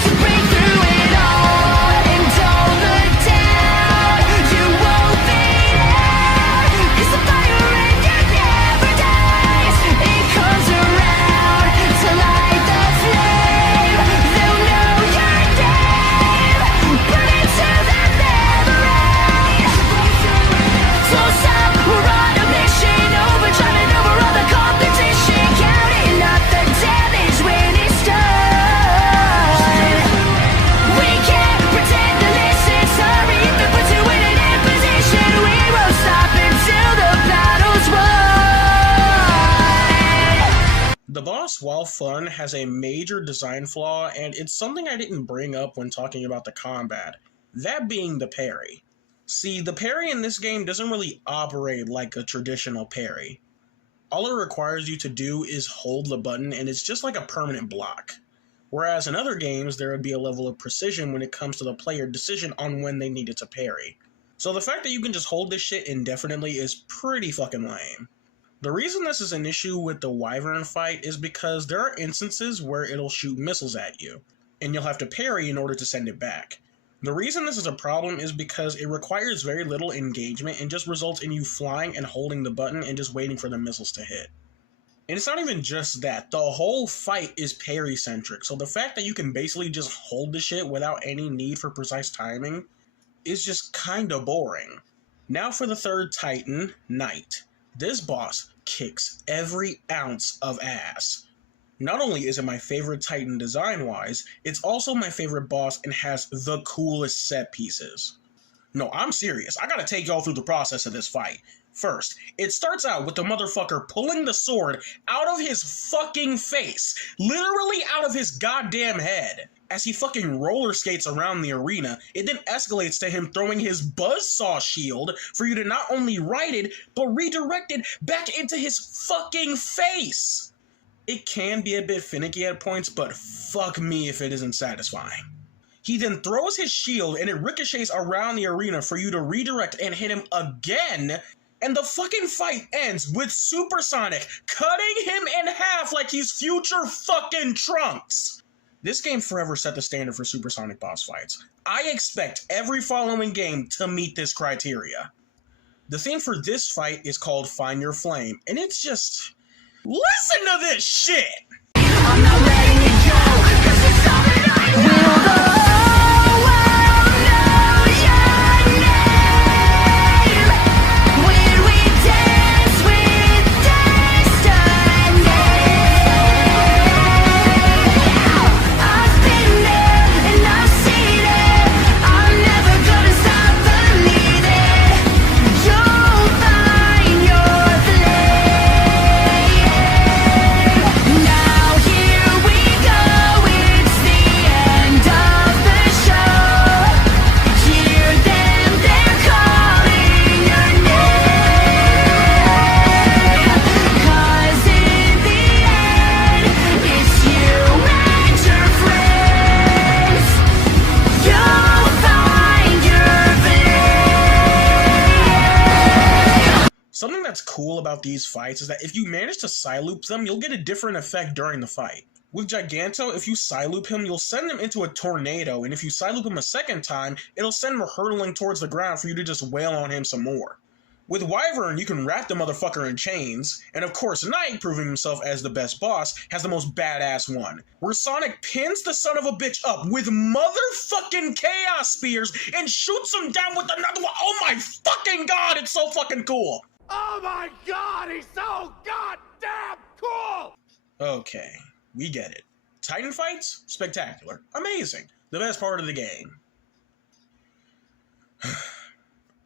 Break through it all and don't look down. You won't fade out, 'cause the fire in you never dies. It comes around to light the flame. They'll know your name. Burn it till they're never right. Don't stop, we're on a mission. Overdrive and over all the competition. Counting up the damage when it's done. We can't pretend to listen. Sorry if it puts you in an imposition. We won't stop until the battle's won. The boss, while fun, has a major design flaw, and it's something I didn't bring up when talking about the combat, that being the parry. See, the parry in this game doesn't really operate like a traditional parry. All it requires you to do is hold the button, and it's just like a permanent block. Whereas in other games, there would be a level of precision when it comes to the player decision on when they needed to parry. So the fact that you can just hold this shit indefinitely is pretty fucking lame. The reason this is an issue with the Wyvern fight is because there are instances where it'll shoot missiles at you, and you'll have to parry in order to send it back. The reason this is a problem is because it requires very little engagement and just results in you flying and holding the button and just waiting for the missiles to hit. And it's not even just that, the whole fight is parry-centric, so the fact that you can basically just hold the shit without any need for precise timing is just kinda boring. Now for the third Titan, Knight. This boss kicks every ounce of ass. Not only is it my favorite Titan design-wise, it's also my favorite boss and has the coolest set pieces. No, I'm serious. I gotta take y'all through the process of this fight. First, it starts out with the motherfucker pulling the sword out of his fucking face, literally out of his goddamn head. As he fucking roller skates around the arena, it then escalates to him throwing his buzzsaw shield for you to not only ride it, but redirect it back into his fucking face. It can be a bit finicky at points, but fuck me if it isn't satisfying. He then throws his shield and it ricochets around the arena for you to redirect and hit him again, and the fucking fight ends with Supersonic cutting him in half like he's future fucking Trunks. This game forever set the standard for Supersonic boss fights. I expect every following game to meet this criteria. The theme for this fight is called Find Your Flame, and it's just... listen to this shit! I'm not letting it go, 'cause it's all that I will. The whole world knows your name. When we dance with destiny, I've been there and I've seen it. I'm never gonna stop believing. You'll find your flame. Now here we go, it's the end of the show. Hear them, they're calling your name. 'Cause in the end, it's you and your friends. You'll find your flame. Something that's cool about these fights is that if you manage to side-loop them, you'll get a different effect during the fight. With Giganto, if you side-loop him, you'll send him into a tornado, and if you side-loop him a second time, it'll send him hurtling towards the ground for you to just wail on him some more. With Wyvern, you can wrap the motherfucker in chains, and of course Knight, proving himself as the best boss, has the most badass one, where Sonic pins the son of a bitch up with motherfucking Chaos Spears and shoots him down with another one. Oh my fucking god, it's so fucking cool! Oh my god, he's so goddamn cool! Okay, we get it. Titan fights? Spectacular. Amazing. The best part of the game.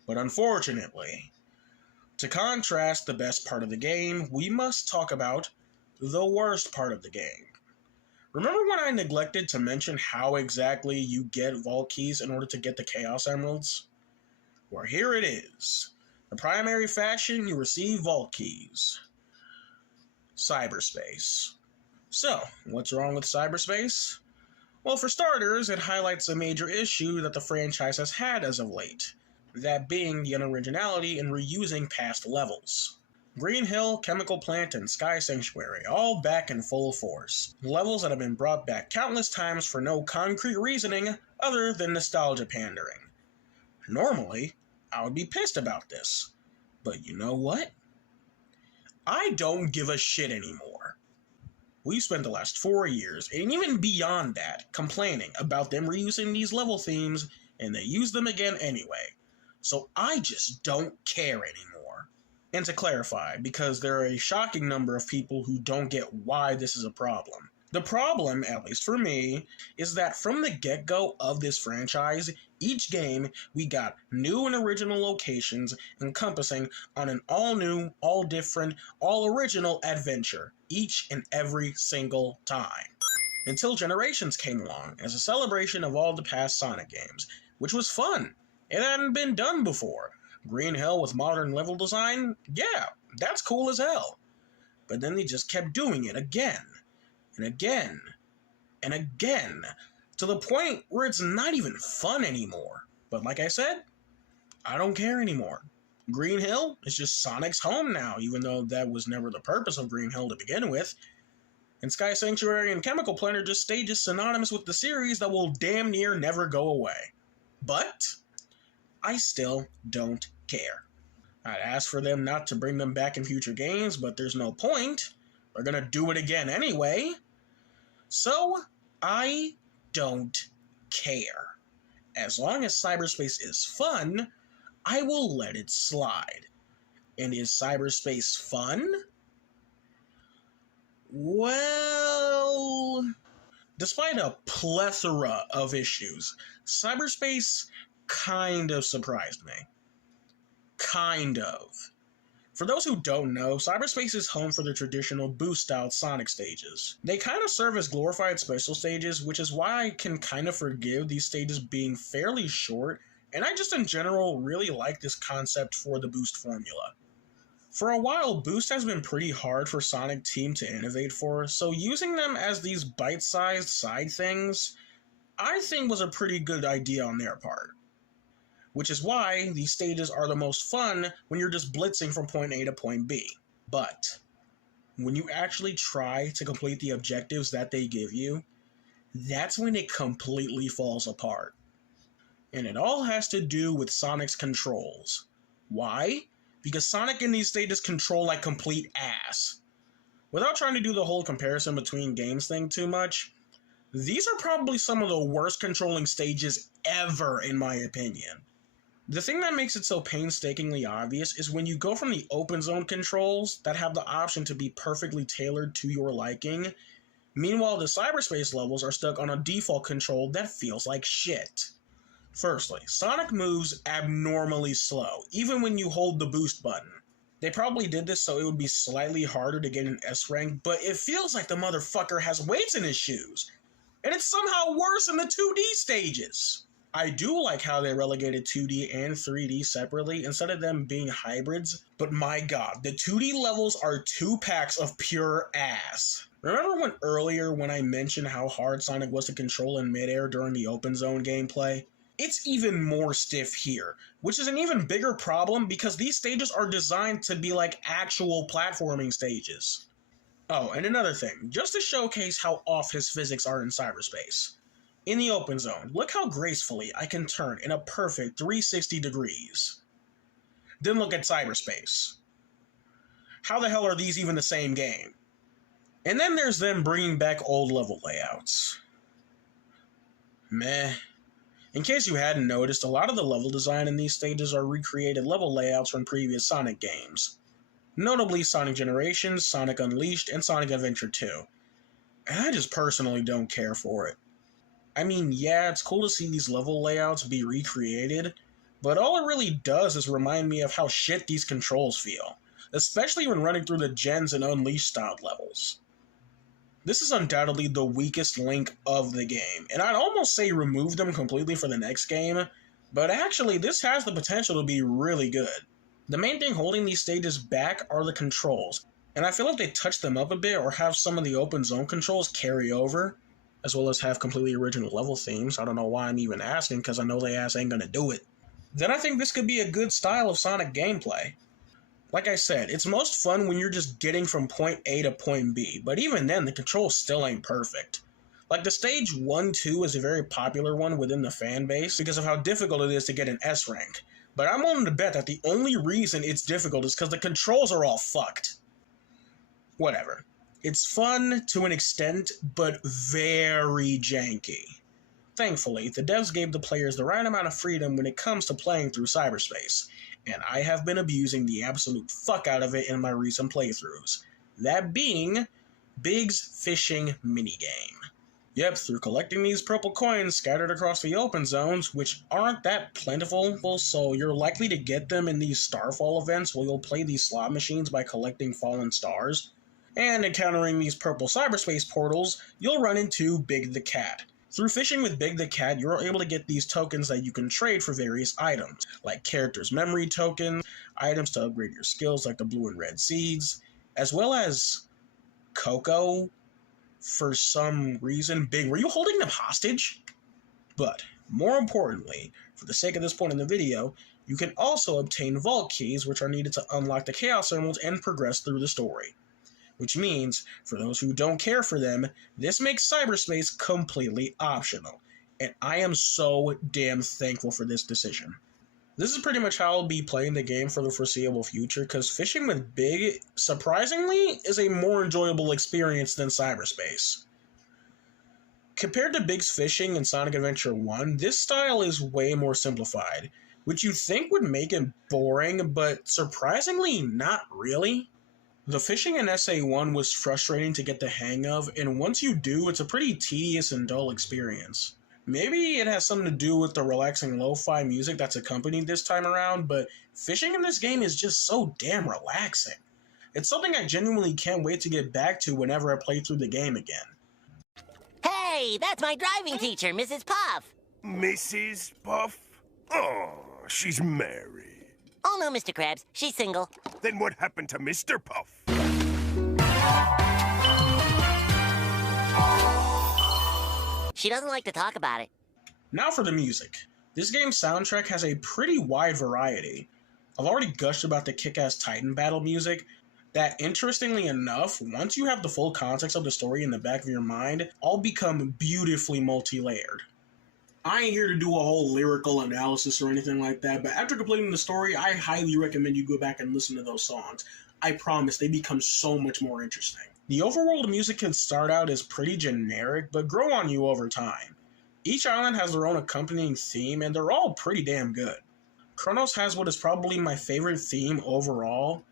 But unfortunately, to contrast the best part of the game, we must talk about the worst part of the game. Remember when I neglected to mention how exactly you get vault keys in order to get the Chaos Emeralds? Well, here it is. The primary fashion, you receive vault keys. Cyberspace. So, what's wrong with cyberspace? Well, for starters, it highlights a major issue that the franchise has had as of late, that being the unoriginality in reusing past levels. Green Hill, Chemical Plant, and Sky Sanctuary, all back in full force. Levels that have been brought back countless times for no concrete reasoning other than nostalgia pandering. Normally, I would be pissed about this, but you know what? I don't give a shit anymore. We've spent the last 4 years, and even beyond that, complaining about them reusing these level themes, and they use them again anyway. So I just don't care anymore. And to clarify, because there are a shocking number of people who don't get why this is a problem. The problem, at least for me, is that from the get-go of this franchise, each game we got new and original locations encompassing on an all-new, all-different, all-original adventure, each and every single time. Until Generations came along as a celebration of all the past Sonic games, which was fun. It hadn't been done before. Green Hill with modern level design? Yeah, that's cool as hell. But then they just kept doing it again, and again, and again, to the point where it's not even fun anymore. But like I said, I don't care anymore. Green Hill is just Sonic's home now, even though that was never the purpose of Green Hill to begin with. And Sky Sanctuary and Chemical Plant are just stages synonymous with the series that will damn near never go away. But I still don't care. I'd ask for them not to bring them back in future games, but there's no point. They're gonna do it again anyway. So, I don't care. As long as cyberspace is fun, I will let it slide. And is cyberspace fun? Well, despite a plethora of issues, cyberspace kind of surprised me. Kind of. For those who don't know, cyberspace is home for the traditional boost-style Sonic stages. They kind of serve as glorified special stages, which is why I can kind of forgive these stages being fairly short, and I just in general really like this concept for the boost formula. For a while, boost has been pretty hard for Sonic Team to innovate for, so using them as these bite-sized side things, I think was a pretty good idea on their part. Which is why these stages are the most fun when you're just blitzing from point A to point B. But when you actually try to complete the objectives that they give you, that's when it completely falls apart. And it all has to do with Sonic's controls. Why? Because Sonic in these stages control like complete ass. Without trying to do the whole comparison between games thing too much, these are probably some of the worst controlling stages ever in my opinion. The thing that makes it so painstakingly obvious is when you go from the open zone controls that have the option to be perfectly tailored to your liking, meanwhile the cyberspace levels are stuck on a default control that feels like shit. Firstly, Sonic moves abnormally slow, even when you hold the boost button. They probably did this so it would be slightly harder to get an S rank, but it feels like the motherfucker has weights in his shoes, and it's somehow worse in the 2D stages. I do like how they relegated 2D and 3D separately instead of them being hybrids, but my god, the 2D levels are 2 packs of pure ass. Remember earlier when I mentioned how hard Sonic was to control in midair during the open zone gameplay? It's even more stiff here, which is an even bigger problem because these stages are designed to be like actual platforming stages. Oh, and another thing, just to showcase how off his physics are in cyberspace. In the open zone, look how gracefully I can turn in a perfect 360 degrees. Then look at cyberspace. How the hell are these even the same game? And then there's them bringing back old level layouts. Meh. In case you hadn't noticed, a lot of the level design in these stages are recreated level layouts from previous Sonic games. Notably Sonic Generations, Sonic Unleashed, and Sonic Adventure 2. And I just personally don't care for it. I mean, yeah, it's cool to see these level layouts be recreated, but all it really does is remind me of how shit these controls feel, especially when running through the Gens and Unleashed styled levels. This is undoubtedly the weakest link of the game, and I'd almost say remove them completely for the next game, but actually this has the potential to be really good. The main thing holding these stages back are the controls, and I feel like they touch them up a bit or have some of the open zone controls carry over, as well as have completely original level themes. I don't know why I'm even asking, because I know they ass ain't gonna do it. Then I think this could be a good style of Sonic gameplay. Like I said, it's most fun when you're just getting from point A to point B, but even then, the controls still ain't perfect. Like the stage 1-2 is a very popular one within the fan base because of how difficult it is to get an S rank, but I'm willing to bet that the only reason it's difficult is because the controls are all fucked. Whatever. It's fun to an extent, but very janky. Thankfully, the devs gave the players the right amount of freedom when it comes to playing through cyberspace, and I have been abusing the absolute fuck out of it in my recent playthroughs. That being, Big's fishing minigame. Yep, through collecting these purple coins scattered across the open zones, which aren't that plentiful, so you're likely to get them in these Starfall events where you'll play these slot machines by collecting fallen stars. And encountering these purple cyberspace portals, you'll run into Big the Cat. Through fishing with Big the Cat, you're able to get these tokens that you can trade for various items, like characters' memory tokens, items to upgrade your skills like the blue and red seeds, as well as Coco. For some reason, Big, were you holding them hostage? But, more importantly, for the sake of this point in the video, you can also obtain vault keys, which are needed to unlock the Chaos Emeralds and progress through the story. Which means, for those who don't care for them, this makes cyberspace completely optional, and I am so damn thankful for this decision. This is pretty much how I'll be playing the game for the foreseeable future, because fishing with Big, surprisingly, is a more enjoyable experience than cyberspace. Compared to Big's fishing in Sonic Adventure 1, this style is way more simplified, which you'd think would make it boring, but surprisingly not really. The fishing in SA1 was frustrating to get the hang of, and once you do, it's a pretty tedious and dull experience. Maybe it has something to do with the relaxing lo-fi music that's accompanied this time around, but fishing in this game is just so damn relaxing. It's something I genuinely can't wait to get back to whenever I play through the game again. Hey, that's my driving teacher, Mrs. Puff. Mrs. Puff? Oh, she's married. Oh no, Mr. Krabs, she's single. Then what happened to Mr. Puff? She doesn't like to talk about it. Now for the music. This game's soundtrack has a pretty wide variety. I've already gushed about the kick-ass Titan battle music, that interestingly enough, once you have the full context of the story in the back of your mind, all become beautifully multi-layered. I ain't here to do a whole lyrical analysis or anything like that, but after completing the story, I highly recommend you go back and listen to those songs. I promise they become so much more interesting. The overworld music can start out as pretty generic, but grow on you over time. Each island has their own accompanying theme, and they're all pretty damn good. Chronos has what is probably my favorite theme overall,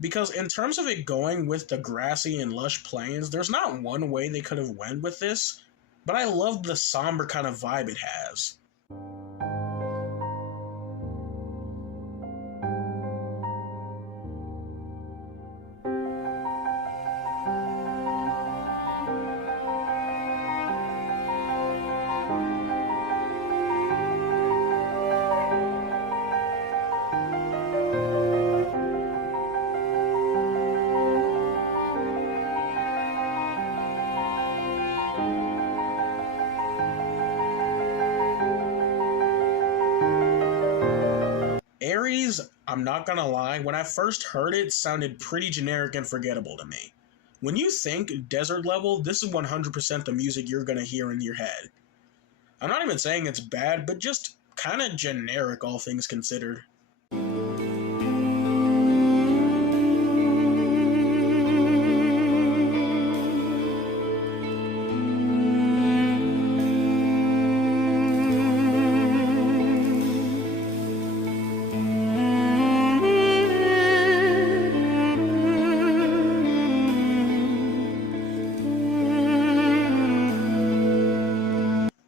because in terms of it going with the grassy and lush plains, there's not one way they could have went with this, but I love the somber kind of vibe it has. Ares, I'm not gonna lie, when I first heard it, sounded pretty generic and forgettable to me. When you think desert level, this is 100% the music you're gonna hear in your head. I'm not even saying it's bad, but just kinda generic, all things considered.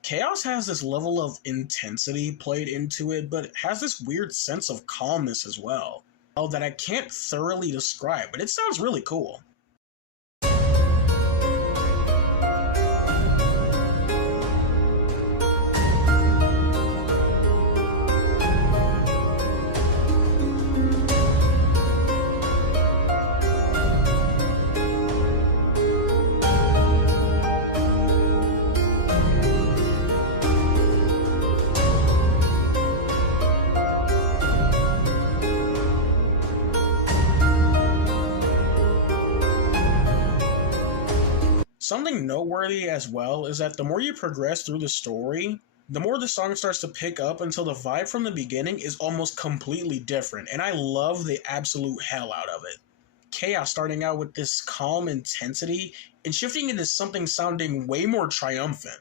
Chaos has this level of intensity played into it, but has this weird sense of calmness as well, that I can't thoroughly describe, but it sounds really cool. Something noteworthy as well is that the more you progress through the story, the more the song starts to pick up until the vibe from the beginning is almost completely different, and I love the absolute hell out of it. Chaos starting out with this calm intensity and shifting into something sounding way more triumphant.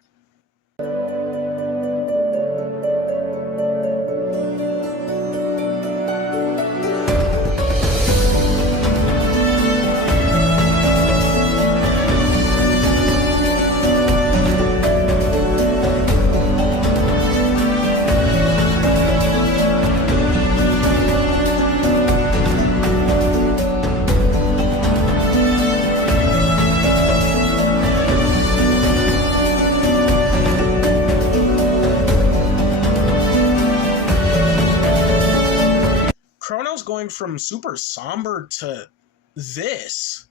Chronos going from super somber to this.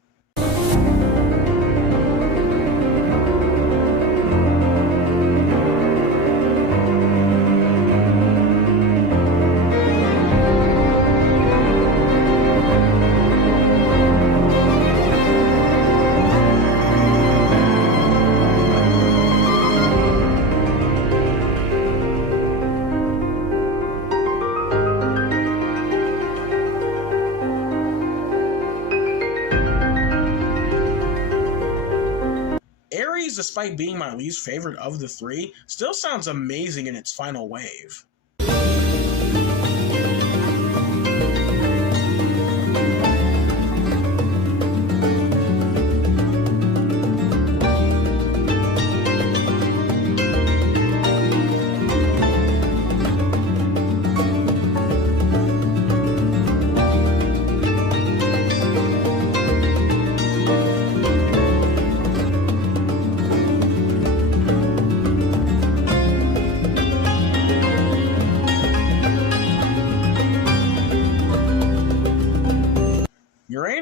Ares, despite being my least favorite of the three, still sounds amazing in its final wave.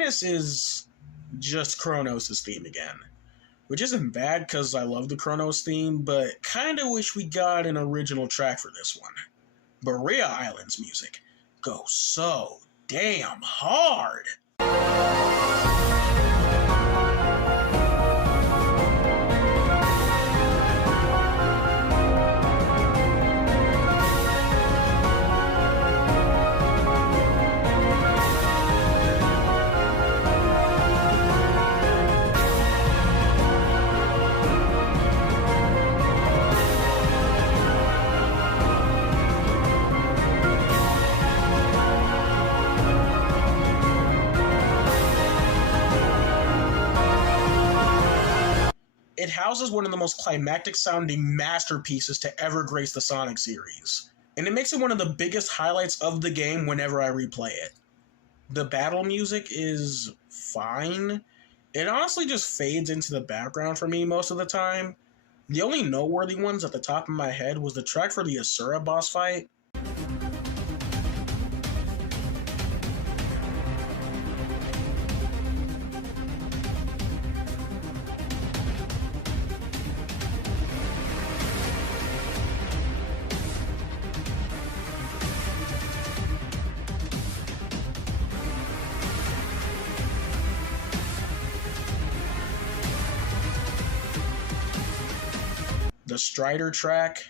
this is just Chronos' theme again. Which isn't bad because I love the Chronos theme, but kinda wish we got an original track for this one. Berea Island's music goes so damn hard! It houses one of the most climactic sounding masterpieces to ever grace the Sonic series, and it makes it one of the biggest highlights of the game whenever I replay it. The battle music is fine. It honestly just fades into the background for me most of the time. The only noteworthy ones at the top of my head was the track for the Asura boss fight. The Strider track.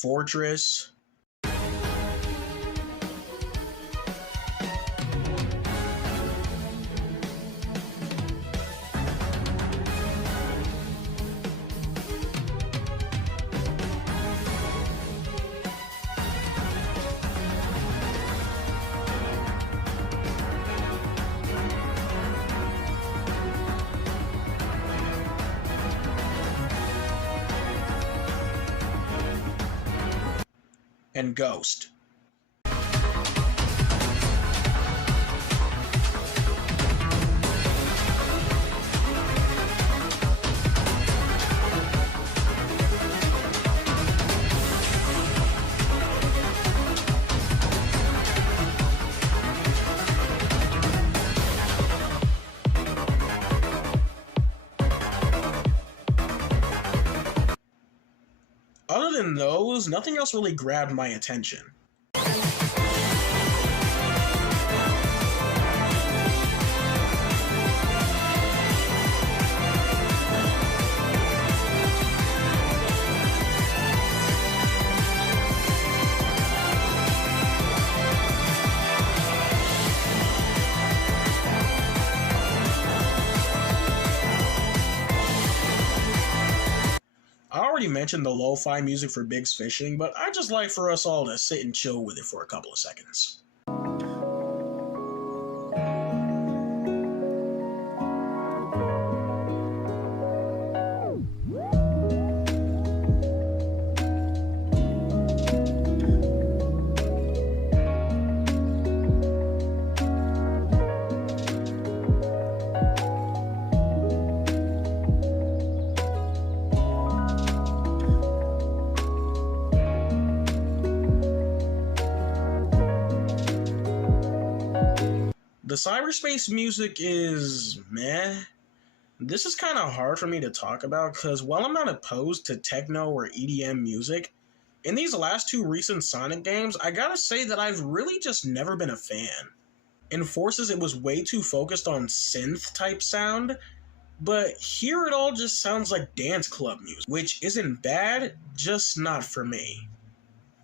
Fortress. And Ghost. Other than those, nothing else really grabbed my attention. I already mentioned the lo-fi music for Big's Fishing, but I'd just like for us all to sit and chill with it for a couple of seconds. The cyberspace music is meh. This is kind of hard for me to talk about because while I'm not opposed to techno or EDM music, in these last two recent Sonic games, I gotta say that I've really just never been a fan. In Forces, it was way too focused on synth type sound, but here it all just sounds like dance club music, which isn't bad, just not for me.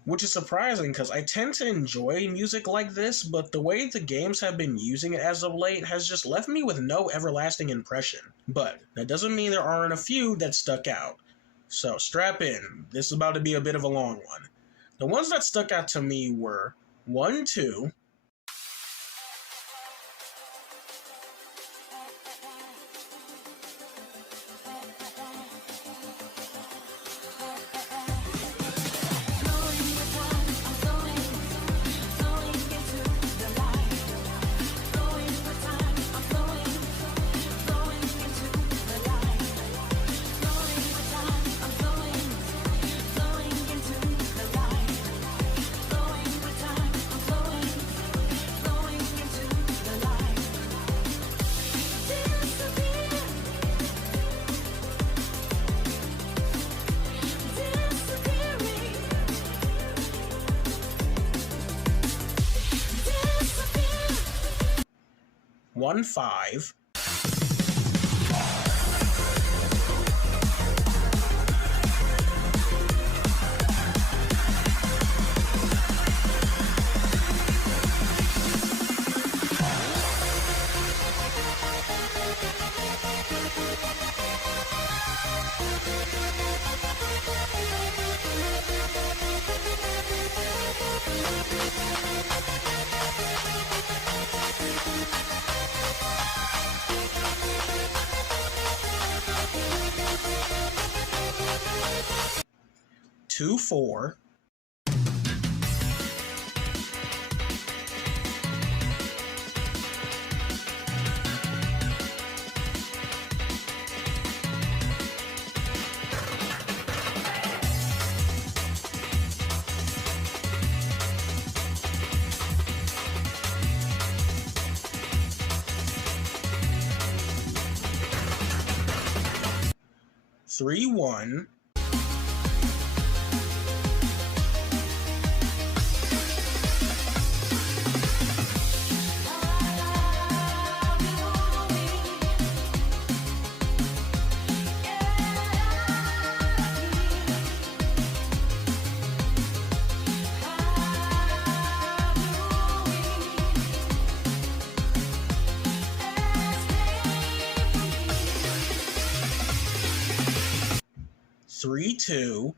Which is surprising because I tend to enjoy music like this, but the way the games have been using it as of late has just left me with no everlasting impression. But that doesn't mean there aren't a few that stuck out. So strap in, this is about to be a bit of a long one. The ones that stuck out to me were 1, 2, 1-5. 2-4. 3-1. 3-2.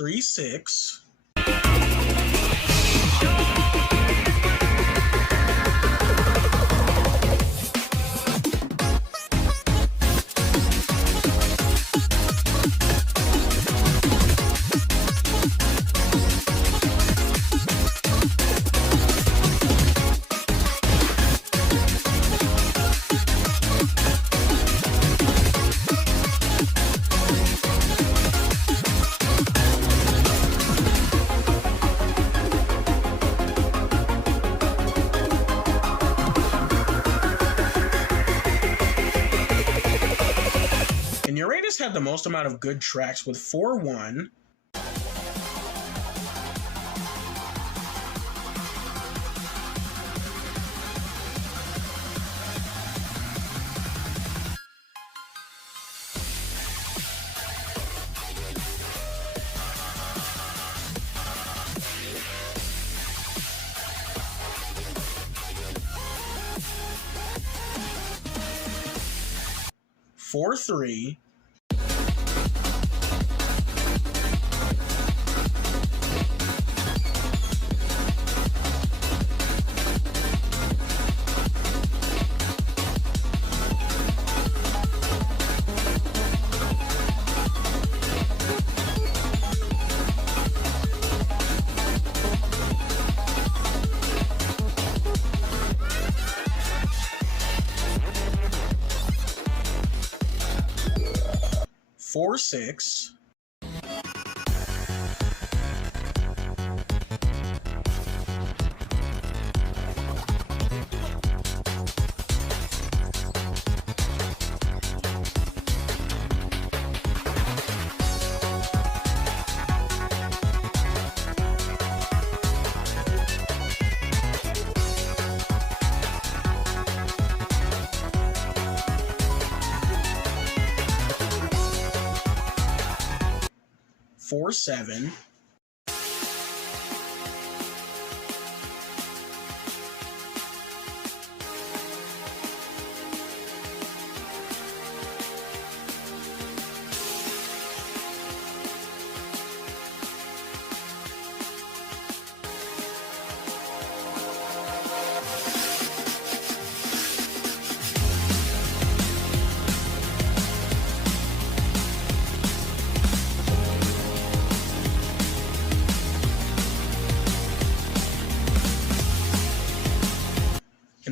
3-6. 'And Uranus had the most amount of good tracks with 4-1. 4-3. 4-6. 4-7. 4-8.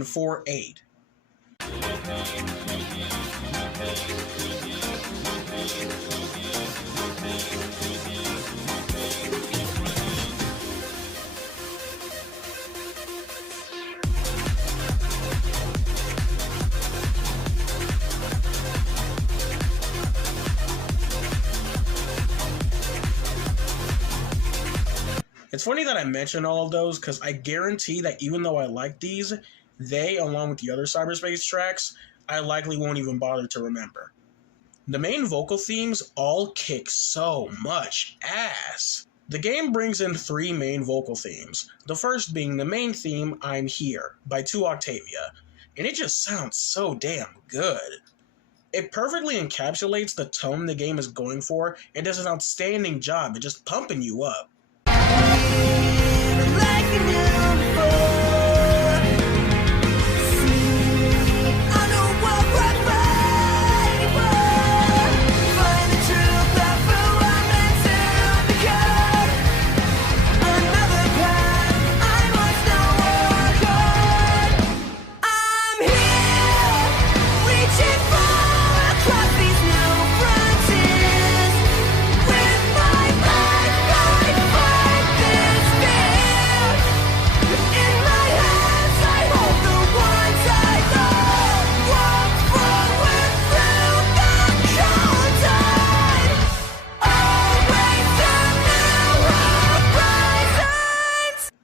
748. It's funny that I mentioned all of those because I guarantee that even though I like these, they, along with the other cyberspace tracks, I likely won't even bother to remember. The main vocal themes all kick so much ass. The game brings in 3 main vocal themes, the first being the main theme, I'm Here, by 2 Octavia, and it just sounds so damn good. It perfectly encapsulates the tone the game is going for and does an outstanding job at just pumping you up.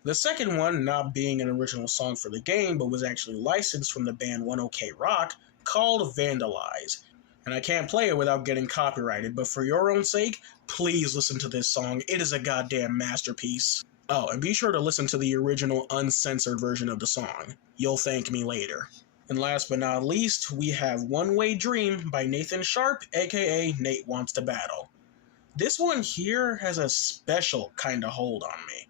The second one not being an original song for the game, but was actually licensed from the band 1OK Rock, called Vandalize. And I can't play it without getting copyrighted, but for your own sake, please listen to this song. It is a goddamn masterpiece. Oh, and be sure to listen to the original uncensored version of the song. You'll thank me later. And last but not least, we have One Way Dream by Nathan Sharp, aka Nate Wants to Battle. This one here has a special kind of hold on me.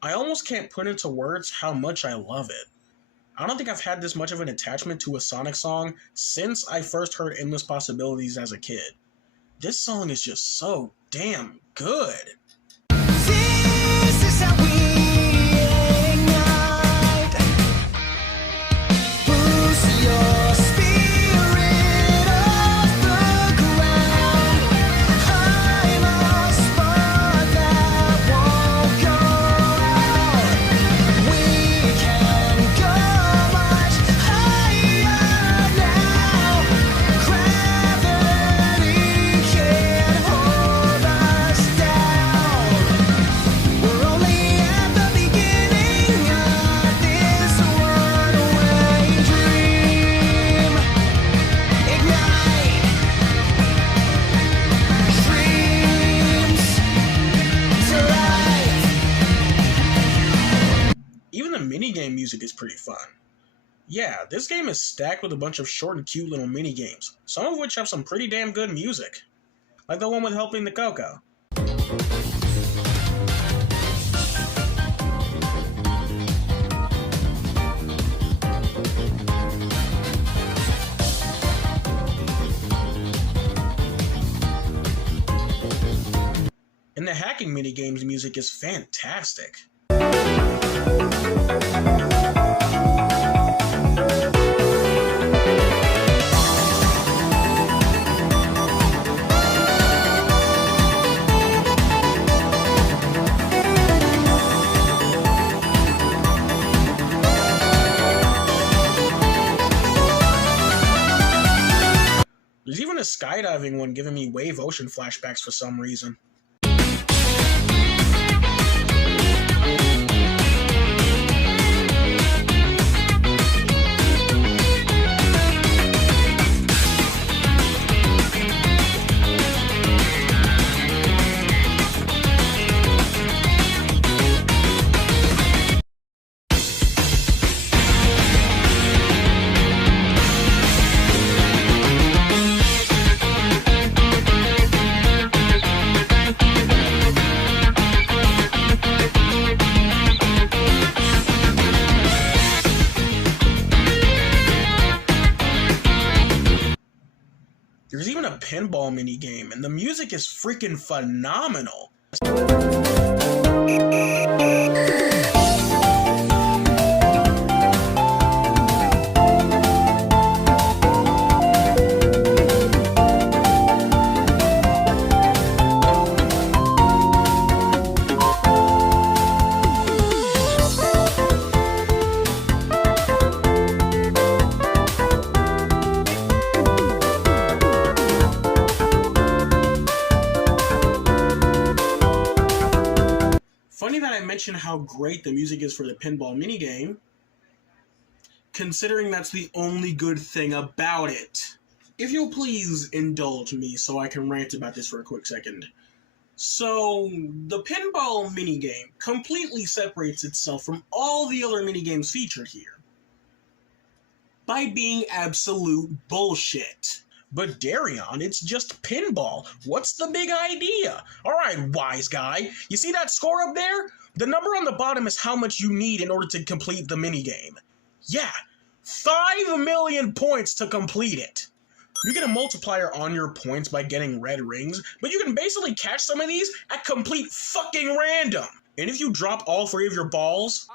I almost can't put into words how much I love it. I don't think I've had this much of an attachment to a Sonic song since I first heard Endless Possibilities as a kid. This song is just so damn good. This is how we ignite. Boost your spirit off the ground. I'm a spark that won't go out. We can go much higher now. Gravity can't hold us down. We're only at the beginning of this one-way dream. Ignite dreams to life. Even the minigame music is pretty fun. Yeah, this game is stacked with a bunch of short and cute little minigames, some of which have some pretty damn good music. Like the one with Helping the Coco. And the hacking minigames music is fantastic. There's even a skydiving one giving me Wave Ocean flashbacks for some reason. There's even a pinball minigame, and the music is freaking phenomenal. Funny that I mentioned how great the music is for the pinball minigame, considering that's the only good thing about it. If you'll please indulge me so I can rant about this for a quick second. So, the pinball minigame completely separates itself from all the other minigames featured here by being absolute bullshit. But Darion, it's just pinball. What's the big idea? Alright, wise guy. You see that score up there? The number on the bottom is how much you need in order to complete the minigame. Yeah, 5 million points to complete it. You get a multiplier on your points by getting red rings, but you can basically catch some of these at complete fucking random. And if you drop all 3 of your balls...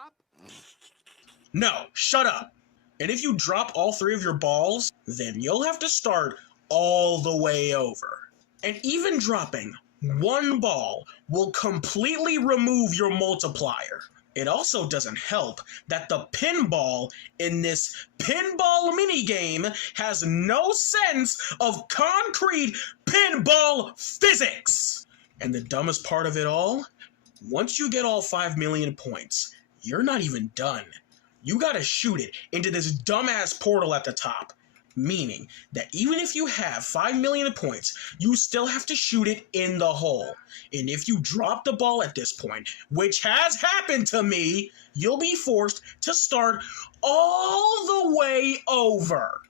No, shut up. And if you drop all 3 of your balls, then you'll have to start all the way over. And even dropping 1 ball will completely remove your multiplier. It also doesn't help that the pinball in this pinball minigame has no sense of concrete pinball physics. And the dumbest part of it all, once you get all 5 million points, you're not even done. You gotta shoot it into this dumbass portal at the top. Meaning that even if you have 5 million points, you still have to shoot it in the hole. And if you drop the ball at this point, which has happened to me, you'll be forced to start all the way over.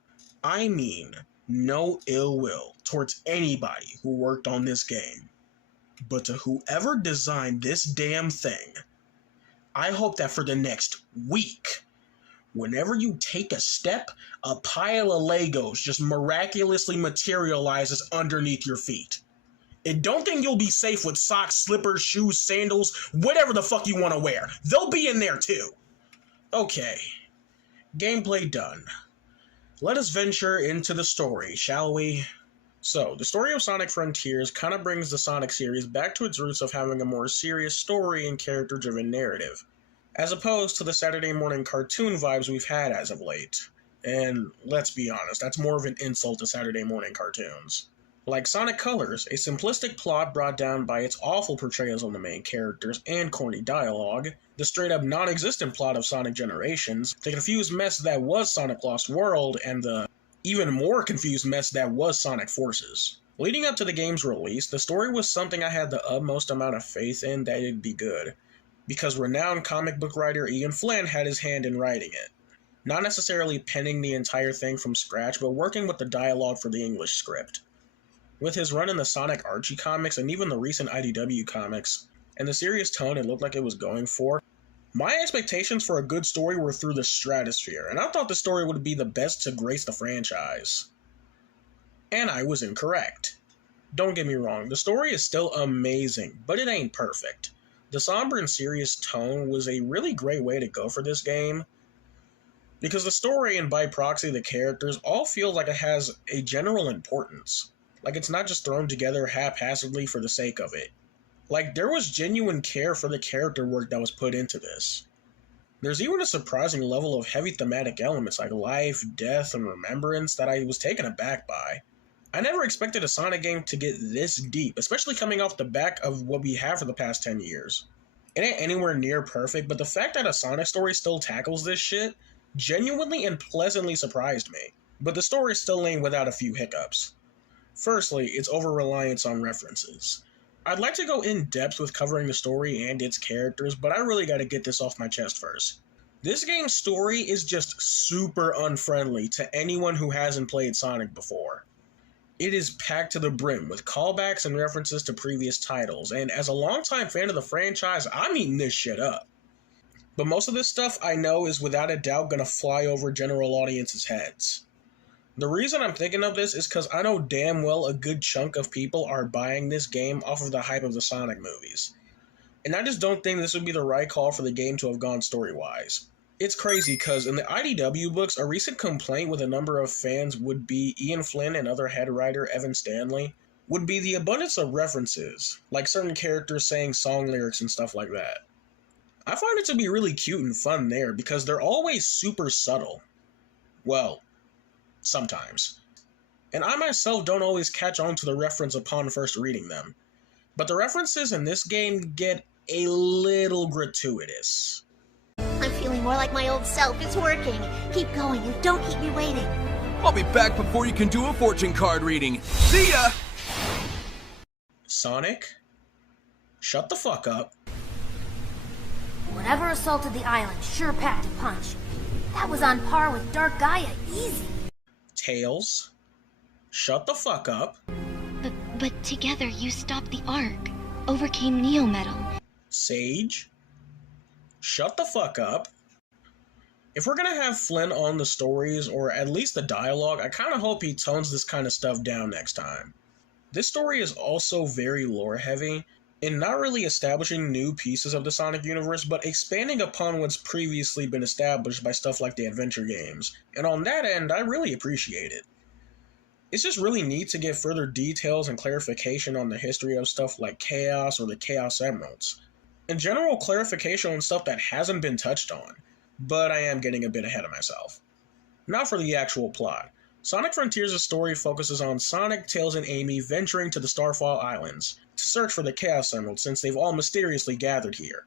I mean, no ill will towards anybody who worked on this game. But to whoever designed this damn thing, I hope that for the next week, whenever you take a step, a pile of Legos just miraculously materializes underneath your feet. And don't think you'll be safe with socks, slippers, shoes, sandals, whatever the fuck you want to wear. They'll be in there too. Okay, gameplay done. Let us venture into the story, shall we? So, the story of Sonic Frontiers kind of brings the Sonic series back to its roots of having a more serious story and character-driven narrative, as opposed to the Saturday morning cartoon vibes we've had as of late. And let's be honest, that's more of an insult to Saturday morning cartoons. Like Sonic Colors, a simplistic plot brought down by its awful portrayals of the main characters and corny dialogue, the straight-up non-existent plot of Sonic Generations, the confused mess that was Sonic Lost World, and the even more confused mess that was Sonic Forces. Leading up to the game's release, the story was something I had the utmost amount of faith in that it'd be good, because renowned comic book writer Ian Flynn had his hand in writing it. Not necessarily penning the entire thing from scratch, but working with the dialogue for the English script. With his run in the Sonic Archie comics and even the recent IDW comics, and the serious tone it looked like it was going for, my expectations for a good story were through the stratosphere, and I thought the story would be the best to grace the franchise. And I was incorrect. Don't get me wrong, the story is still amazing, but it ain't perfect. The somber and serious tone was a really great way to go for this game, because the story and by proxy the characters all feel like it has a general importance. Like it's not just thrown together haphazardly for the sake of it. Like there was genuine care for the character work that was put into this. There's even a surprising level of heavy thematic elements like life, death, and remembrance that I was taken aback by. I never expected a Sonic game to get this deep, especially coming off the back of what we have for the past 10 years. It ain't anywhere near perfect, but the fact that a Sonic story still tackles this shit genuinely and pleasantly surprised me. But the story still ain't without a few hiccups. Firstly, its over-reliance on references. I'd like to go in depth with covering the story and its characters, but I really gotta get this off my chest first. This game's story is just super unfriendly to anyone who hasn't played Sonic before. It is packed to the brim with callbacks and references to previous titles, and as a longtime fan of the franchise, I'm eating this shit up. But most of this stuff I know is without a doubt gonna fly over general audiences' heads. The reason I'm thinking of this is because I know damn well a good chunk of people are buying this game off of the hype of the Sonic movies. And I just don't think this would be the right call for the game to have gone story-wise. It's crazy because in the IDW books, a recent complaint with a number of fans would be Ian Flynn and other head writer Evan Stanley, would be the abundance of references, like certain characters saying song lyrics and stuff like that. I find it to be really cute and fun there because they're always super subtle. Well, sometimes. And I myself don't always catch on to the reference upon first reading them. But the references in this game get a little gratuitous. I'm feeling more like my old self. It's working. Keep going and don't keep me waiting. I'll be back before you can do a fortune card reading. See ya! Sonic, shut the fuck up. Whatever assaulted the island sure packed a punch. That was on par with Dark Gaia, easy. Tails, shut the fuck up. But together you stopped the Ark, overcame Neo Metal. Sage, shut the fuck up. If we're gonna have Flynn on the stories, or at least the dialogue, I kinda hope he tones this kind of stuff down next time. This story is also very lore heavy, and not really establishing new pieces of the Sonic universe, but expanding upon what's previously been established by stuff like the adventure games, and on that end, I really appreciate it. It's just really neat to get further details and clarification on the history of stuff like Chaos or the Chaos Emeralds, and general clarification on stuff that hasn't been touched on, but I am getting a bit ahead of myself. Now for the actual plot. Sonic Frontiers' story focuses on Sonic, Tails, and Amy venturing to the Starfall Islands to search for the Chaos Emerald since they've all mysteriously gathered here.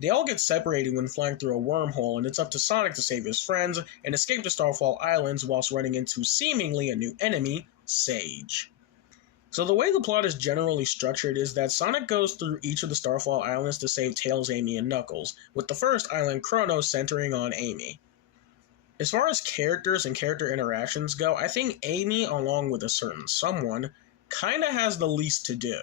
They all get separated when flying through a wormhole, and it's up to Sonic to save his friends and escape the Starfall Islands whilst running into seemingly a new enemy, Sage. So the way the plot is generally structured is that Sonic goes through each of the Starfall Islands to save Tails, Amy, and Knuckles, with the first island, Chrono, centering on Amy. As far as characters and character interactions go, I think Amy, along with a certain someone, kinda has the least to do.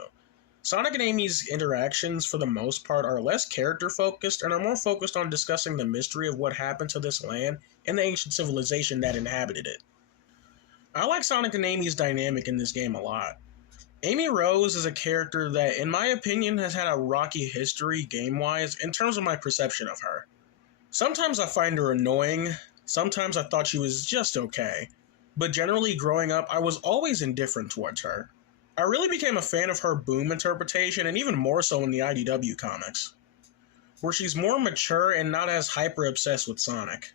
Sonic and Amy's interactions, for the most part, are less character-focused and are more focused on discussing the mystery of what happened to this land and the ancient civilization that inhabited it. I like Sonic and Amy's dynamic in this game a lot. Amy Rose is a character that, in my opinion, has had a rocky history game-wise in terms of my perception of her. Sometimes I find her annoying, sometimes I thought she was just okay, but generally growing up, I was always indifferent towards her. I really became a fan of her Boom interpretation, and even more so in the IDW comics, where she's more mature and not as hyper-obsessed with Sonic.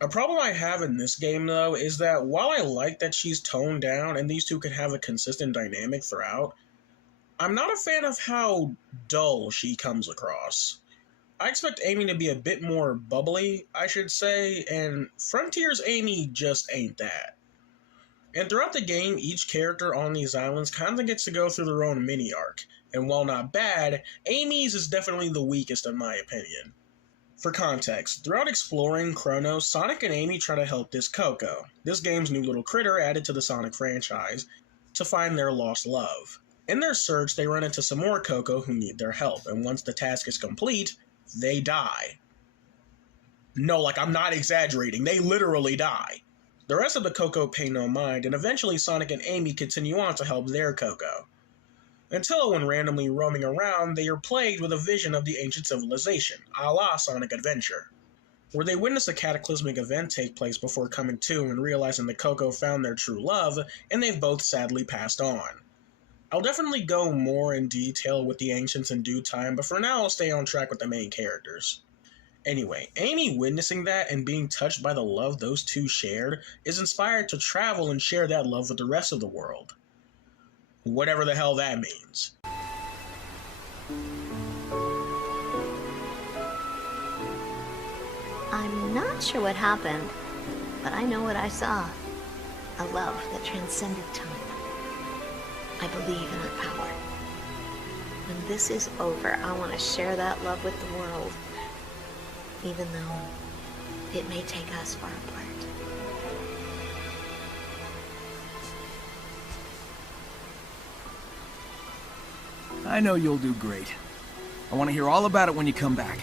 A problem I have in this game, though, is that while I like that she's toned down and these two can have a consistent dynamic throughout, I'm not a fan of how dull she comes across. I expect Amy to be a bit more bubbly, I should say, and Frontiers Amy just ain't that. And throughout the game, each character on these islands kinda gets to go through their own mini-arc, and while not bad, Amy's is definitely the weakest in my opinion. For context, throughout exploring Chrono, Sonic and Amy try to help this Coco, this game's new little critter added to the Sonic franchise, to find their lost love. In their search, they run into some more Coco who need their help, and once the task is complete, they die. No, like, I'm not exaggerating, they literally die. The rest of the Coco pay no mind, and eventually Sonic and Amy continue on to help their Coco. Until, when randomly roaming around, they are plagued with a vision of the ancient civilization, a la Sonic Adventure, where they witness a cataclysmic event take place before coming to and realizing the Coco found their true love, and they've both sadly passed on. I'll definitely go more in detail with the ancients in due time, but for now I'll stay on track with the main characters. Anyway, Amy witnessing that and being touched by the love those two shared is inspired to travel and share that love with the rest of the world. Whatever the hell that means. I'm not sure what happened, but I know what I saw. A love that transcended time. I believe in our power. When this is over, I want to share that love with the world, even though it may take us far apart. I know you'll do great. I want to hear all about it when you come back.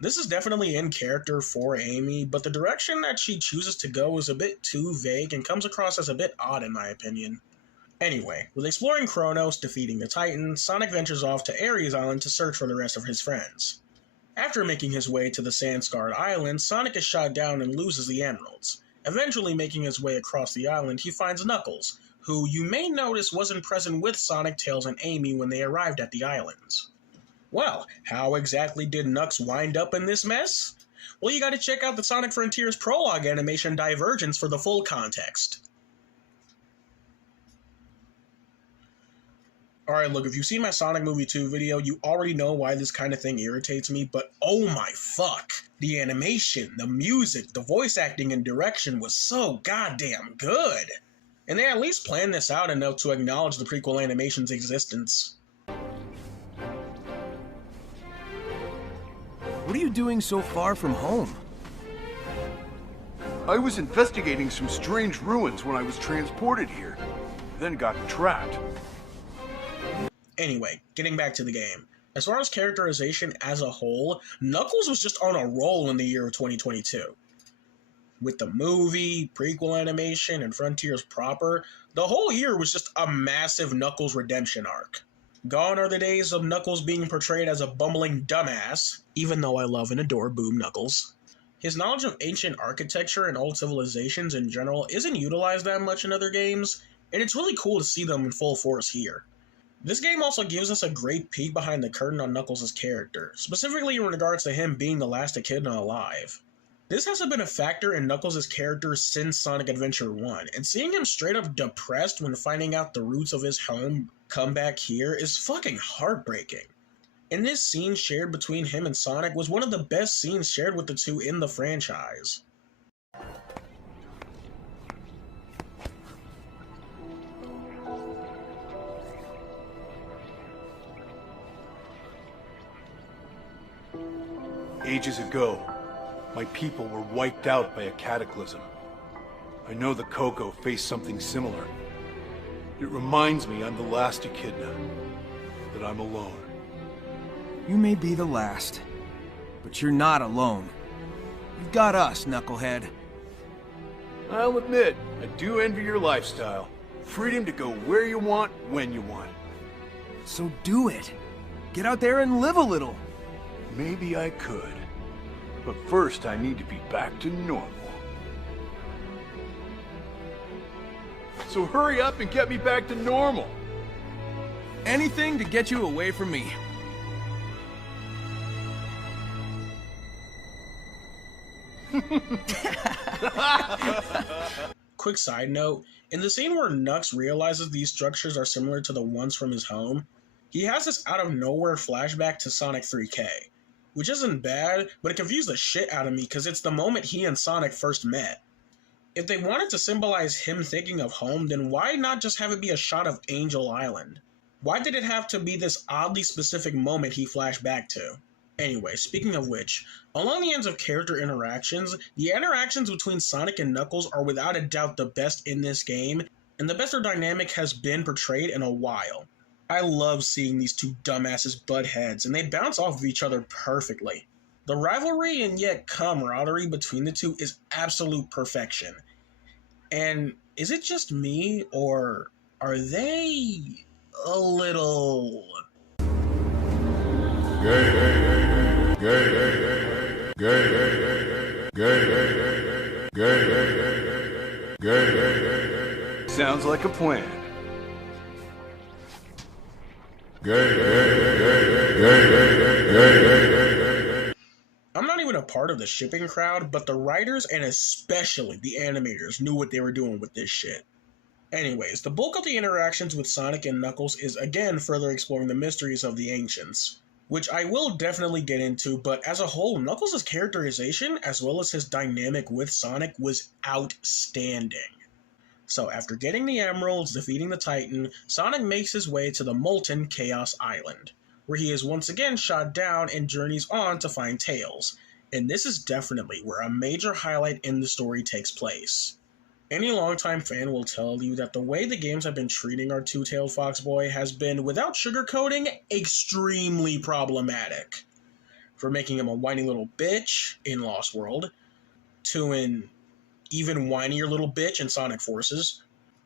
This is definitely in character for Amy, but the direction that she chooses to go is a bit too vague and comes across as a bit odd in my opinion. Anyway, with exploring Kronos, defeating the Titan, Sonic ventures off to Ares Island to search for the rest of his friends. After making his way to the Sand-Scarred Island, Sonic is shot down and loses the emeralds. Eventually making his way across the island, he finds Knuckles, who you may notice wasn't present with Sonic, Tails, and Amy when they arrived at the islands. Well, how exactly did Knux wind up in this mess? Well, you gotta check out the Sonic Frontiers prologue animation Divergence for the full context. Alright, look, if you've seen my Sonic Movie 2 video, you already know why this kind of thing irritates me, but oh my fuck. The animation, the music, the voice acting, and direction was so goddamn good. And they at least planned this out enough to acknowledge the prequel animation's existence. What are you doing so far from home? I was investigating some strange ruins when I was transported here, then got trapped. Anyway, getting back to the game. As far as characterization as a whole, Knuckles was just on a roll in the year of 2022. With the movie, prequel animation, and Frontiers proper, the whole year was just a massive Knuckles redemption arc. Gone are the days of Knuckles being portrayed as a bumbling dumbass, even though I love and adore Boom Knuckles. His knowledge of ancient architecture and old civilizations in general isn't utilized that much in other games, and it's really cool to see them in full force here. This game also gives us a great peek behind the curtain on Knuckles' character, specifically in regards to him being the last Echidna alive. This hasn't been a factor in Knuckles' character since Sonic Adventure 1, and seeing him straight up depressed when finding out the roots of his home come back here is fucking heartbreaking. And this scene shared between him and Sonic was one of the best scenes shared with the two in the franchise. Ages ago, my people were wiped out by a cataclysm. I know the Coco faced something similar. It reminds me I'm the last Echidna, that I'm alone. You may be the last, but you're not alone. You've got us, Knucklehead. I'll admit, I do envy your lifestyle. Freedom to go where you want, when you want. So do it. Get out there and live a little. Maybe I could. But first I need to be back to normal. So hurry up and get me back to normal. Anything to get you away from me. Quick side note, in the scene where Knux realizes these structures are similar to the ones from his home, he has this out of nowhere flashback to Sonic 3K, which isn't bad, but it confused the shit out of me because it's the moment he and Sonic first met. If they wanted to symbolize him thinking of home, then why not just have it be a shot of Angel Island? Why did it have to be this oddly specific moment he flashed back to? Anyway, speaking of which, along the ends of character interactions, the interactions between Sonic and Knuckles are without a doubt the best in this game, and the best their dynamic has been portrayed in a while. I love seeing these two dumbasses butt heads, and they bounce off of each other perfectly. The rivalry and yet camaraderie between the two is absolute perfection. And is it just me, or are they a little... Sounds like a plan. I'm not even a part of the shipping crowd, but the writers and especially the animators knew what they were doing with this shit. Anyways, the bulk of the interactions with Sonic and Knuckles is again further exploring the mysteries of the ancients, which I will definitely get into, but as a whole, Knuckles' characterization as well as his dynamic with Sonic was outstanding. So after getting the emeralds, defeating the Titan, Sonic makes his way to the Molten Chaos Island, where he is once again shot down and journeys on to find Tails. And this is definitely where a major highlight in the story takes place. Any longtime fan will tell you that the way the games have been treating our two-tailed fox boy has been, without sugarcoating, extremely problematic. From making him a whiny little bitch in Lost World, to an even whinier little bitch in Sonic Forces.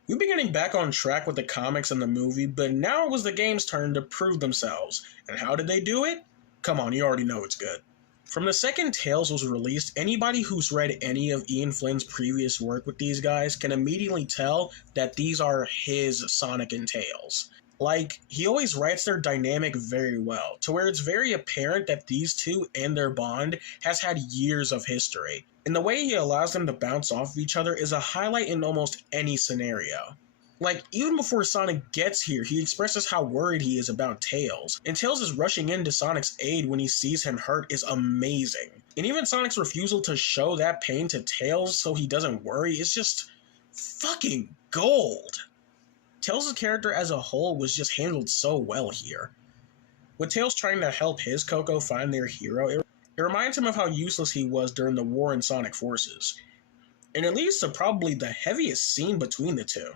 We've been getting back on track with the comics and the movie, but now it was the game's turn to prove themselves. And how did they do it? Come on, you already know it's good. From the second Tails was released, anybody who's read any of Ian Flynn's previous work with these guys can immediately tell that these are his Sonic and Tails. Like, he always writes their dynamic very well, to where it's very apparent that these two and their bond has had years of history. And the way he allows them to bounce off of each other is a highlight in almost any scenario. Like, even before Sonic gets here, he expresses how worried he is about Tails, and Tails is rushing in to Sonic's aid when he sees him hurt is amazing. And even Sonic's refusal to show that pain to Tails so he doesn't worry is just fucking gold. Tails' character as a whole was just handled so well here. With Tails trying to help his Coco find their hero, it reminds him of how useless he was during the war in Sonic Forces. And it leads to probably the heaviest scene between the two.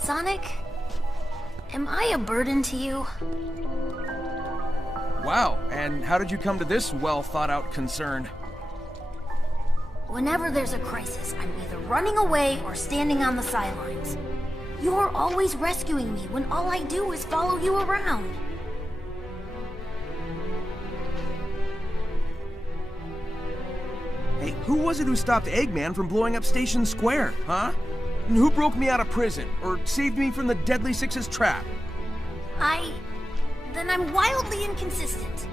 Sonic, am I a burden to you? Wow, and how did you come to this well-thought-out concern? Whenever there's a crisis, I'm either running away or standing on the sidelines. You're always rescuing me when all I do is follow you around. Hey, who was it who stopped Eggman from blowing up Station Square, huh? And who broke me out of prison, or saved me from the Deadly Six's trap? Then I'm wildly inconsistent.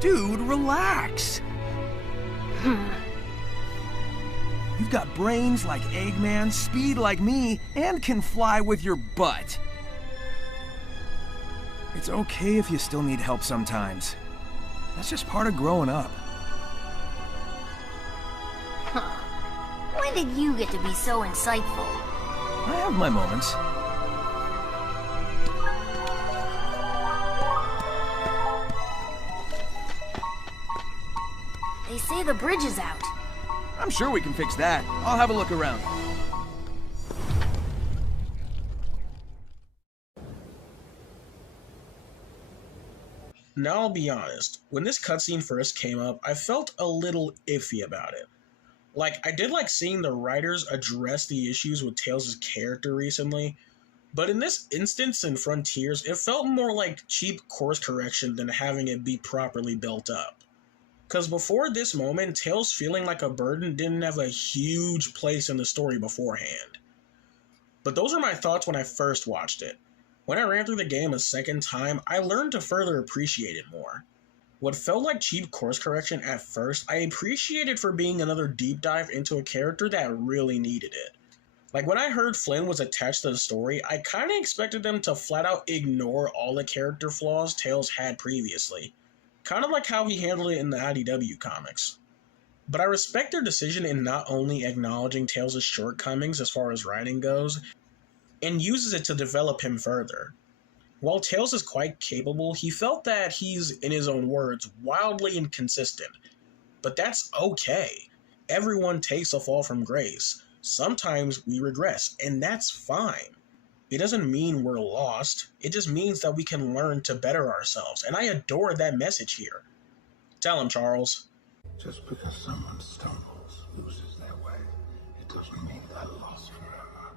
Dude, relax. You've got brains like Eggman, speed like me, and can fly with your butt. It's okay if you still need help sometimes. That's just part of growing up. When did you get to be so insightful? I have my moments. They say the bridge is out. I'm sure we can fix that. I'll have a look around. Now I'll be honest, when this cutscene first came up, I felt a little iffy about it. Like, I did like seeing the writers address the issues with Tails' character recently, but in this instance in Frontiers, it felt more like cheap course correction than having it be properly built up. Because before this moment, Tails feeling like a burden didn't have a huge place in the story beforehand. But those were my thoughts when I first watched it. When I ran through the game a second time, I learned to further appreciate it more. What felt like cheap course correction at first, I appreciated for being another deep dive into a character that really needed it. Like when I heard Flynn was attached to the story, I kinda expected them to flat out ignore all the character flaws Tails had previously. Kind of like how he handled it in the IDW comics. But I respect their decision in not only acknowledging Tails' shortcomings as far as writing goes, and uses it to develop him further. While Tails is quite capable, he felt that he's, in his own words, wildly inconsistent. But that's okay. Everyone takes a fall from grace. Sometimes we regress, and that's fine. It doesn't mean we're lost, it just means that we can learn to better ourselves, and I adore that message here. Tell him, Charles. Just because someone stumbles, loses their way, it doesn't mean they're lost forever.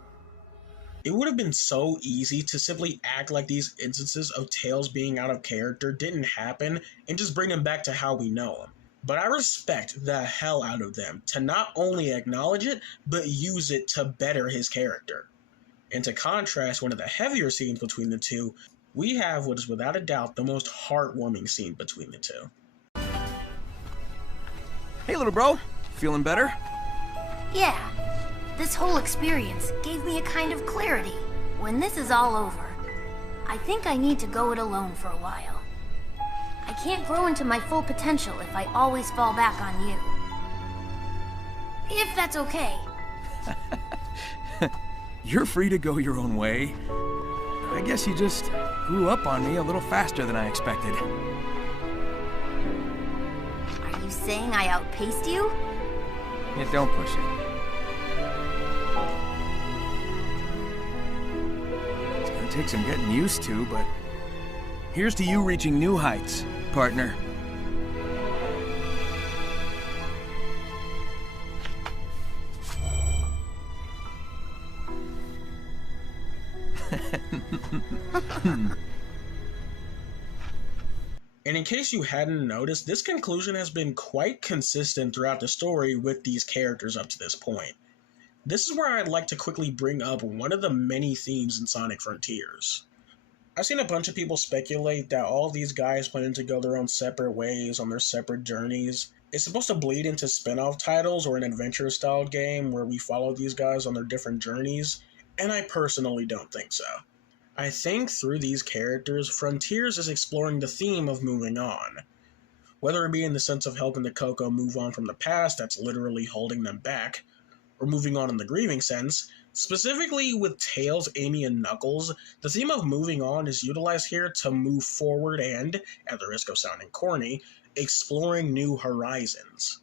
It would have been so easy to simply act like these instances of Tails being out of character didn't happen and just bring him back to how we know him. But I respect the hell out of them to not only acknowledge it, but use it to better his character. And to contrast one of the heavier scenes between the two, we have what is without a doubt the most heartwarming scene between the two. Hey, little bro. Feeling better? Yeah. This whole experience gave me a kind of clarity. When this is all over, I think I need to go it alone for a while. I can't grow into my full potential if I always fall back on you. If that's okay. You're free to go your own way. I guess you just grew up on me a little faster than I expected. Are you saying I outpaced you? Yeah, don't push it. It's gonna take some getting used to, but here's to you reaching new heights, partner. And in case you hadn't noticed, this conclusion has been quite consistent throughout the story with these characters up to this point. This is where I'd like to quickly bring up one of the many themes in Sonic Frontiers. I've seen a bunch of people speculate that all these guys planning to go their own separate ways on their separate journeys. It's supposed to bleed into spin-off titles or an adventure-style game where we follow these guys on their different journeys, and I personally don't think so. I think through these characters, Frontiers is exploring the theme of moving on. Whether it be in the sense of helping the Coco move on from the past that's literally holding them back, or moving on in the grieving sense, specifically with Tails, Amy, and Knuckles, the theme of moving on is utilized here to move forward and, at the risk of sounding corny, exploring new horizons.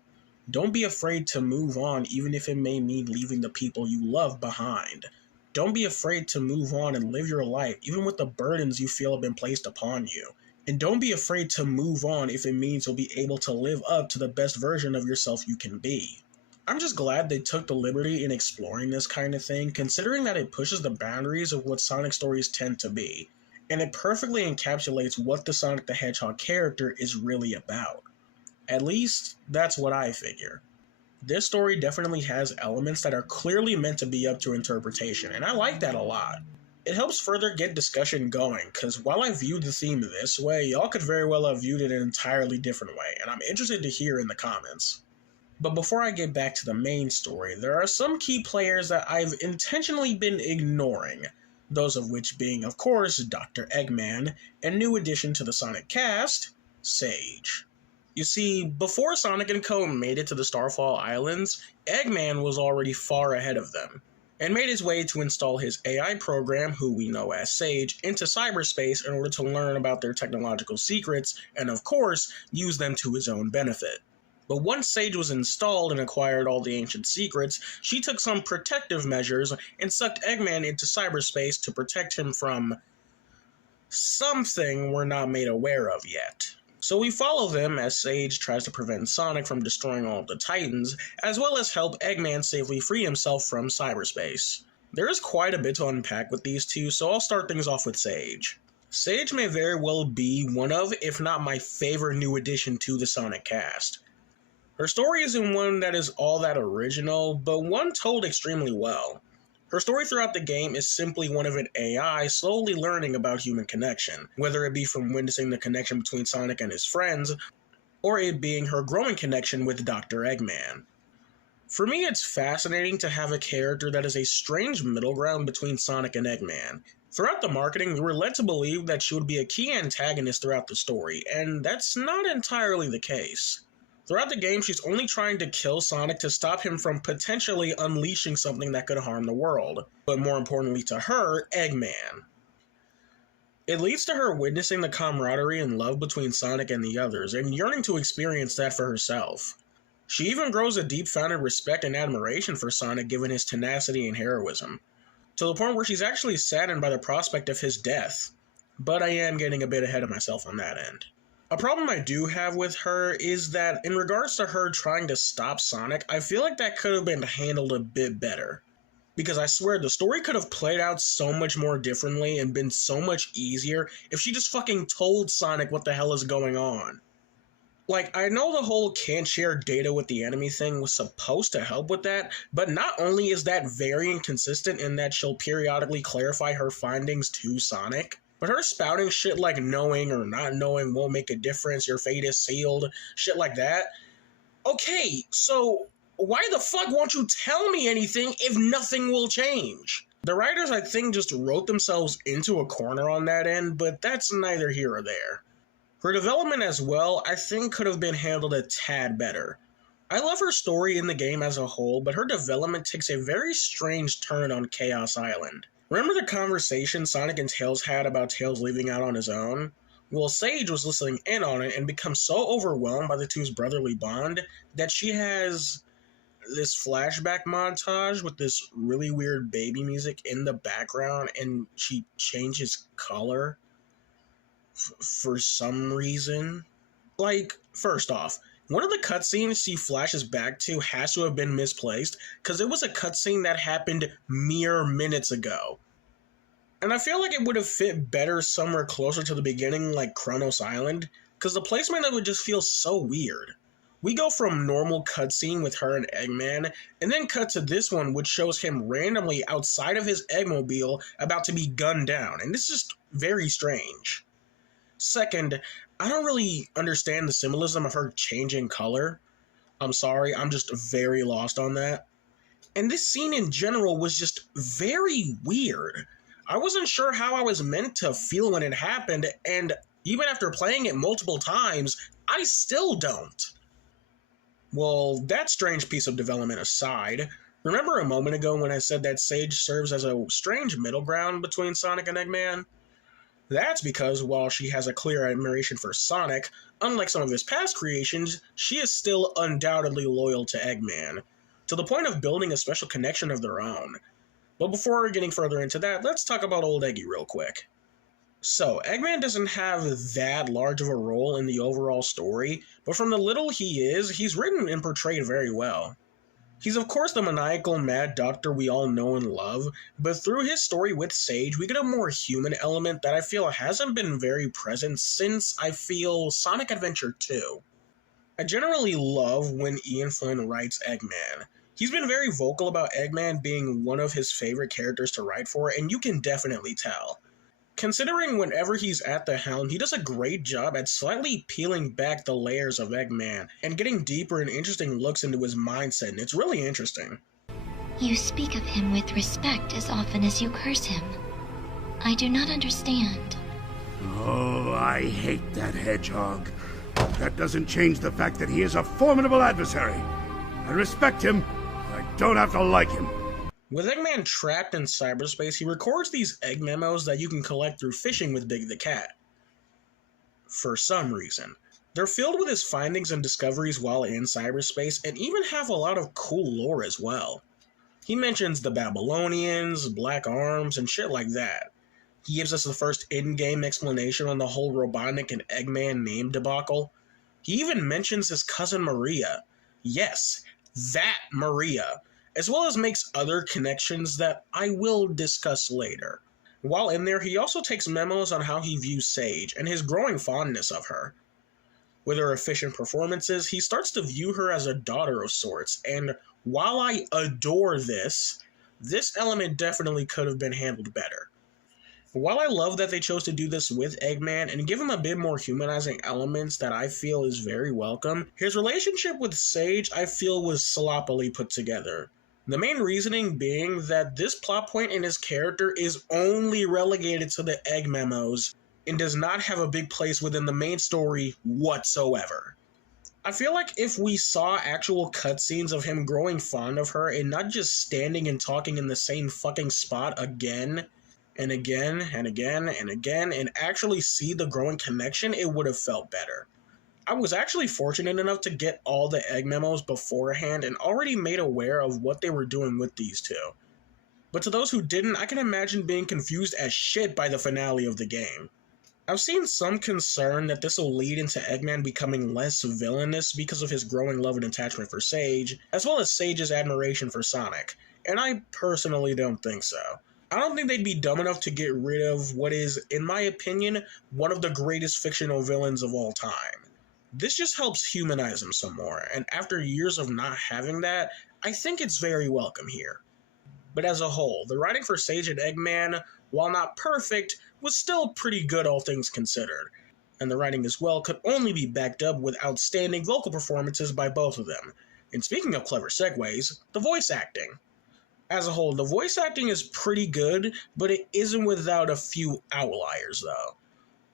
Don't be afraid to move on even if it may mean leaving the people you love behind. Don't be afraid to move on and live your life, even with the burdens you feel have been placed upon you. And don't be afraid to move on if it means you'll be able to live up to the best version of yourself you can be. I'm just glad they took the liberty in exploring this kind of thing, considering that it pushes the boundaries of what Sonic stories tend to be, and it perfectly encapsulates what the Sonic the Hedgehog character is really about. At least, that's what I figure. This story definitely has elements that are clearly meant to be up to interpretation, and I like that a lot. It helps further get discussion going, because while I viewed the theme this way, y'all could very well have viewed it an entirely different way, and I'm interested to hear in the comments. But before I get back to the main story, there are some key players that I've intentionally been ignoring, those of which being, of course, Dr. Eggman, and new addition to the Sonic cast, Sage. You see, before Sonic & Co. made it to the Starfall Islands, Eggman was already far ahead of them, and made his way to install his AI program, who we know as Sage, into cyberspace in order to learn about their technological secrets, and of course, use them to his own benefit. But once Sage was installed and acquired all the ancient secrets, she took some protective measures and sucked Eggman into cyberspace to protect him from something we're not made aware of yet. So we follow them as Sage tries to prevent Sonic from destroying all of the Titans, as well as help Eggman safely free himself from cyberspace. There is quite a bit to unpack with these two, so I'll start things off with Sage. Sage may very well be one of, if not my favorite new addition to the Sonic cast. Her story isn't one that is all that original, but one told extremely well. Her story throughout the game is simply one of an AI slowly learning about human connection, whether it be from witnessing the connection between Sonic and his friends, or it being her growing connection with Dr. Eggman. For me, it's fascinating to have a character that is a strange middle ground between Sonic and Eggman. Throughout the marketing, we were led to believe that she would be a key antagonist throughout the story, and that's not entirely the case. Throughout the game, she's only trying to kill Sonic to stop him from potentially unleashing something that could harm the world, but more importantly to her, Eggman. It leads to her witnessing the camaraderie and love between Sonic and the others, and yearning to experience that for herself. She even grows a deep-founded respect and admiration for Sonic given his tenacity and heroism, to the point where she's actually saddened by the prospect of his death. But I am getting a bit ahead of myself on that end. A problem I do have with her is that in regards to her trying to stop Sonic, I feel like that could have been handled a bit better. Because I swear the story could have played out so much more differently and been so much easier if she just fucking told Sonic what the hell is going on. Like, I know the whole can't share data with the enemy thing was supposed to help with that, but not only is that very inconsistent in that she'll periodically clarify her findings to Sonic, but her spouting shit like knowing or not knowing won't make a difference, your fate is sealed, shit like that. Okay, so why the fuck won't you tell me anything if nothing will change? The writers, I think, just wrote themselves into a corner on that end, but that's neither here or there. Her development as well, I think, could have been handled a tad better. I love her story in the game as a whole, but her development takes a very strange turn on Chaos Island. Remember the conversation Sonic and Tails had about Tails leaving out on his own? Well, Sage was listening in on it and becomes so overwhelmed by the two's brotherly bond that she has this flashback montage with this really weird baby music in the background, and she changes color for some reason. Like, first off, one of the cutscenes she flashes back to has to have been misplaced, because it was a cutscene that happened mere minutes ago. And I feel like it would have fit better somewhere closer to the beginning, like Kronos Island, because the placement of it just feels so weird. We go from normal cutscene with her and Eggman, and then cut to this one which shows him randomly outside of his Eggmobile about to be gunned down, and this is just very strange. Second, I don't really understand the symbolism of her changing color. I'm sorry, I'm just very lost on that. And this scene in general was just very weird. I wasn't sure how I was meant to feel when it happened, and even after playing it multiple times, I still don't. Well, that strange piece of development aside, remember a moment ago when I said that Sage serves as a strange middle ground between Sonic and Eggman? That's because while she has a clear admiration for Sonic, unlike some of his past creations, she is still undoubtedly loyal to Eggman, to the point of building a special connection of their own. But before getting further into that, let's talk about old Eggy real quick. So, Eggman doesn't have that large of a role in the overall story, but from the little he is, he's written and portrayed very well. He's of course the maniacal mad doctor we all know and love, but through his story with Sage, we get a more human element that I feel hasn't been very present since, I feel, Sonic Adventure 2. I generally love when Ian Flynn writes Eggman. He's been very vocal about Eggman being one of his favorite characters to write for, and you can definitely tell. Considering whenever he's at the helm, he does a great job at slightly peeling back the layers of Eggman and getting deeper and interesting looks into his mindset, and it's really interesting. You speak of him with respect as often as you curse him. I do not understand. Oh, I hate that hedgehog. That doesn't change the fact that he is a formidable adversary. I respect him. I don't have to like him. With Eggman trapped in cyberspace, he records these egg memos that you can collect through fishing with Big the Cat. For some reason. They're filled with his findings and discoveries while in cyberspace, and even have a lot of cool lore as well. He mentions the Babylonians, Black Arms, and shit like that. He gives us the first in-game explanation on the whole Robotnik and Eggman name debacle. He even mentions his cousin Maria. Yes, that Maria. As well as makes other connections that I will discuss later. While in there, he also takes memos on how he views Sage and his growing fondness of her. With her efficient performances, he starts to view her as a daughter of sorts, and while I adore this element definitely could have been handled better. While I love that they chose to do this with Eggman and give him a bit more humanizing elements that I feel is very welcome, his relationship with Sage I feel was sloppily put together. The main reasoning being that this plot point in his character is only relegated to the egg memos and does not have a big place within the main story whatsoever. I feel like if we saw actual cutscenes of him growing fond of her and not just standing and talking in the same fucking spot again and again and again and again and actually see the growing connection, it would have felt better. I was actually fortunate enough to get all the egg memos beforehand and already made aware of what they were doing with these two. But to those who didn't, I can imagine being confused as shit by the finale of the game. I've seen some concern that this will lead into Eggman becoming less villainous because of his growing love and attachment for Sage, as well as Sage's admiration for Sonic, and I personally don't think so. I don't think they'd be dumb enough to get rid of what is, in my opinion, one of the greatest fictional villains of all time. This just helps humanize him some more, and after years of not having that, I think it's very welcome here. But as a whole, the writing for Sage and Eggman, while not perfect, was still pretty good all things considered. And the writing as well could only be backed up with outstanding vocal performances by both of them. And speaking of clever segues, the voice acting. As a whole, the voice acting is pretty good, but it isn't without a few outliers though.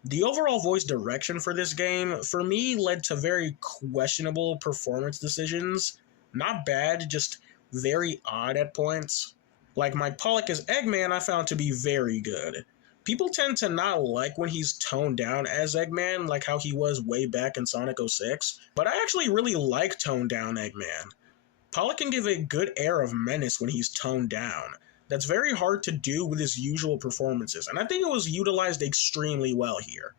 The overall voice direction for this game, for me, led to very questionable performance decisions. Not bad, just very odd at points. Like Mike Pollock as Eggman I found to be very good. People tend to not like when he's toned down as Eggman, like how he was way back in Sonic 06, but I actually really like toned down Eggman. Pollock can give a good air of menace when he's toned down. That's very hard to do with his usual performances, and I think it was utilized extremely well here.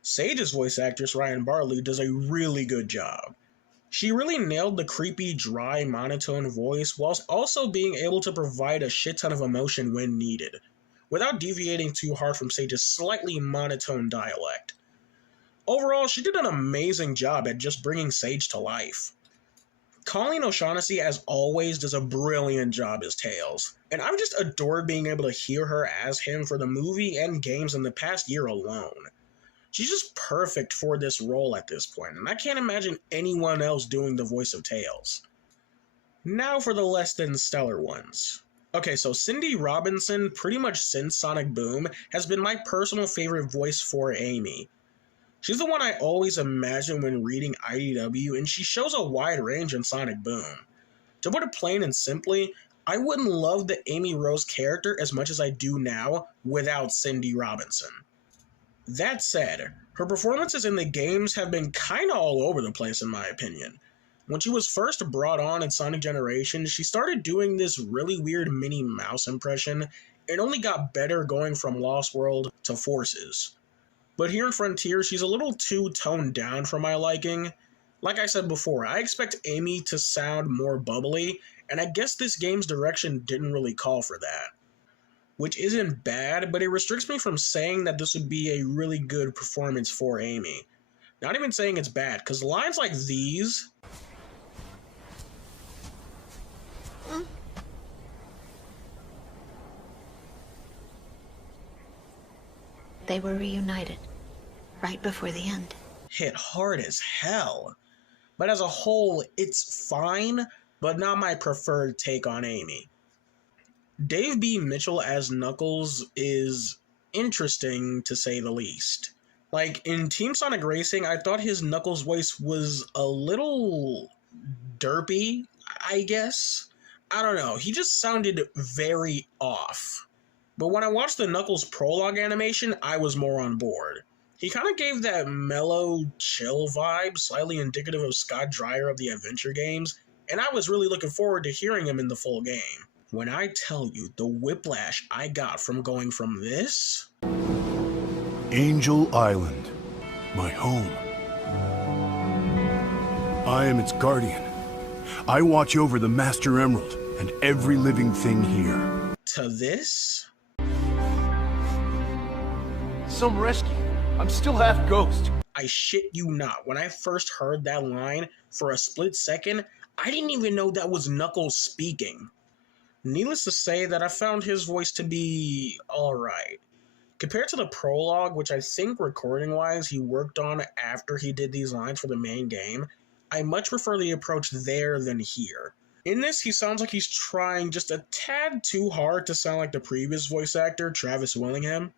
Sage's voice actress Ryan Bartley does a really good job. She really nailed the creepy, dry, monotone voice whilst also being able to provide a shit ton of emotion when needed, without deviating too hard from Sage's slightly monotone dialect. Overall, she did an amazing job at just bringing Sage to life. Colleen O'Shaughnessy, as always, does a brilliant job as Tails, and I've just adored being able to hear her as him for the movie and games in the past year alone. She's just perfect for this role at this point, and I can't imagine anyone else doing the voice of Tails. Now for the less than stellar ones. Okay, so Cindy Robinson, pretty much since Sonic Boom, has been my personal favorite voice for Amy. She's the one I always imagine when reading IDW, and she shows a wide range in Sonic Boom. To put it plain and simply, I wouldn't love the Amy Rose character as much as I do now without Cindy Robinson. That said, her performances in the games have been kinda all over the place in my opinion. When she was first brought on in Sonic Generations, she started doing this really weird Minnie Mouse impression, and only got better going from Lost World to Forces. But here in Frontier, she's a little too toned down for my liking. Like I said before, I expect Amy to sound more bubbly, and I guess this game's direction didn't really call for that. Which isn't bad, but it restricts me from saying that this would be a really good performance for Amy. Not even saying it's bad, because lines like these... They were reunited, right before the end. hit hard as hell. But as a whole, it's fine, but not my preferred take on Amy. Dave B. Mitchell as Knuckles is interesting, to say the least. Like, in Team Sonic Racing, I thought his Knuckles voice was a little derpy, I guess. I don't know, he just sounded very off. But when I watched the Knuckles prologue animation, I was more on board. He kind of gave that mellow, chill vibe, slightly indicative of Scott Dreyer of the adventure games, and I was really looking forward to hearing him in the full game. When I tell you the whiplash I got from going from this... Angel Island, my home. I am its guardian. I watch over the Master Emerald and every living thing here. To this? Some rescue. I'm still half ghost. I shit you not. When I first heard that line, for a split second, I didn't even know that was Knuckles speaking. Needless to say that I found his voice to be alright. Compared to the prologue, which I think recording-wise he worked on after he did these lines for the main game, I much prefer the approach there than here. In this, he sounds like he's trying just a tad too hard to sound like the previous voice actor, Travis Willingham,